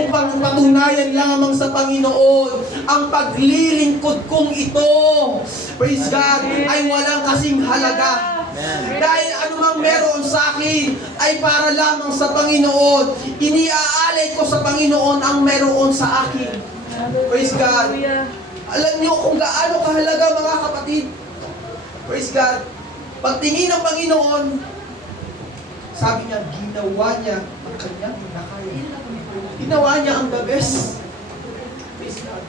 upang patunayan lamang sa Panginoon ang paglilingkod kong ito, praise God, ay walang kasing halaga. Dahil anumang meron sa akin ay para lamang sa Panginoon. Iniaalay ko sa Panginoon ang meron sa akin. Praise God. Alam niyo kung gaano kahalaga, mga kapatid. Praise God. Pagtingin ng Panginoon, sabi niya, ginawa niya ang kanyang nakaya. Ginawa niya ang the best. Praise God.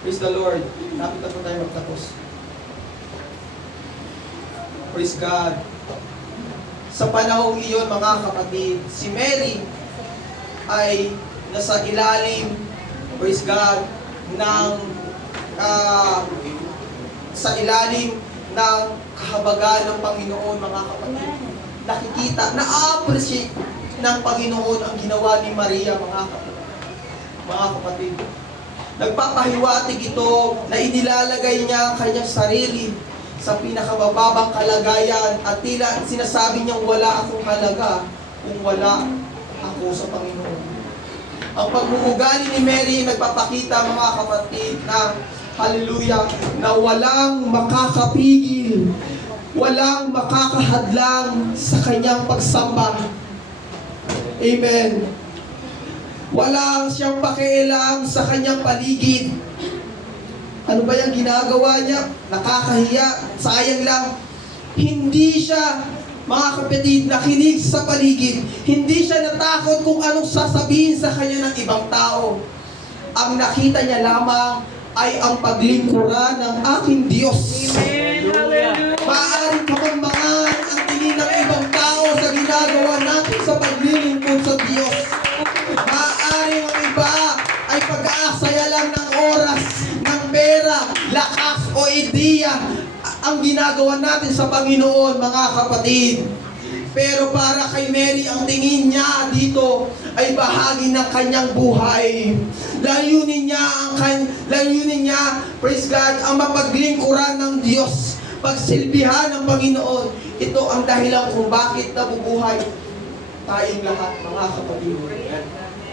Praise the Lord. Lapit na po tayo magtapos. Praise God. Sa panahong iyon, mga kapatid, si Mary ay nasa ilalim, praise God, sa ilalim ng kahabagan ng Panginoon, mga kapatid. Nakikita, na-appreciate ng Panginoon ang ginawa ni Maria, mga kapatid. Nagpapahiwatig ito na inilalagay niya ang kanyang sarili sa pinakamababang kalagayan at tila sinasabi niyang wala akong halaga kung wala ako sa Panginoon. Ang pag-uugali ni Mary nagpapakita, mga kapatid, na hallelujah, na walang makakapigil, walang makakahadlang sa kanyang pagsamba. Amen. Walang siyang pakialam sa kanyang paligid. Ano ba yung ginagawa niya? Nakakahiya, sayang lang. Hindi siya, mga kapatid, nakinig sa paligid. Hindi siya natakot kung anong sasabihin sa kanya ng ibang tao. Ang nakita niya lamang ay ang paglingkuran ng aking Diyos. Maaaring kamangmangan ang tingin ng ibang tao sa ginagawa natin sa paglilingkod sa Diyos. Maaaring ang iba ay pag-aasaya lang ng oras, ng pera, lakas o ideya ang ginagawa natin sa Panginoon, mga kapatid. Pero para kay Mary, ang tingin niya dito ay bahagi ng kanyang buhay. Layunin niya, praise God, ang mapaglingkuran ng Diyos, pagsilbihan ng Panginoon. Ito ang dahilan kung bakit nabubuhay tayong lahat, mga kapatid.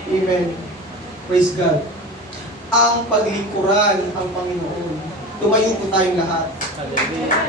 Amen. Praise God. Ang paglingkuran ang Panginoon. Tumayo po tayong lahat. Hallelujah.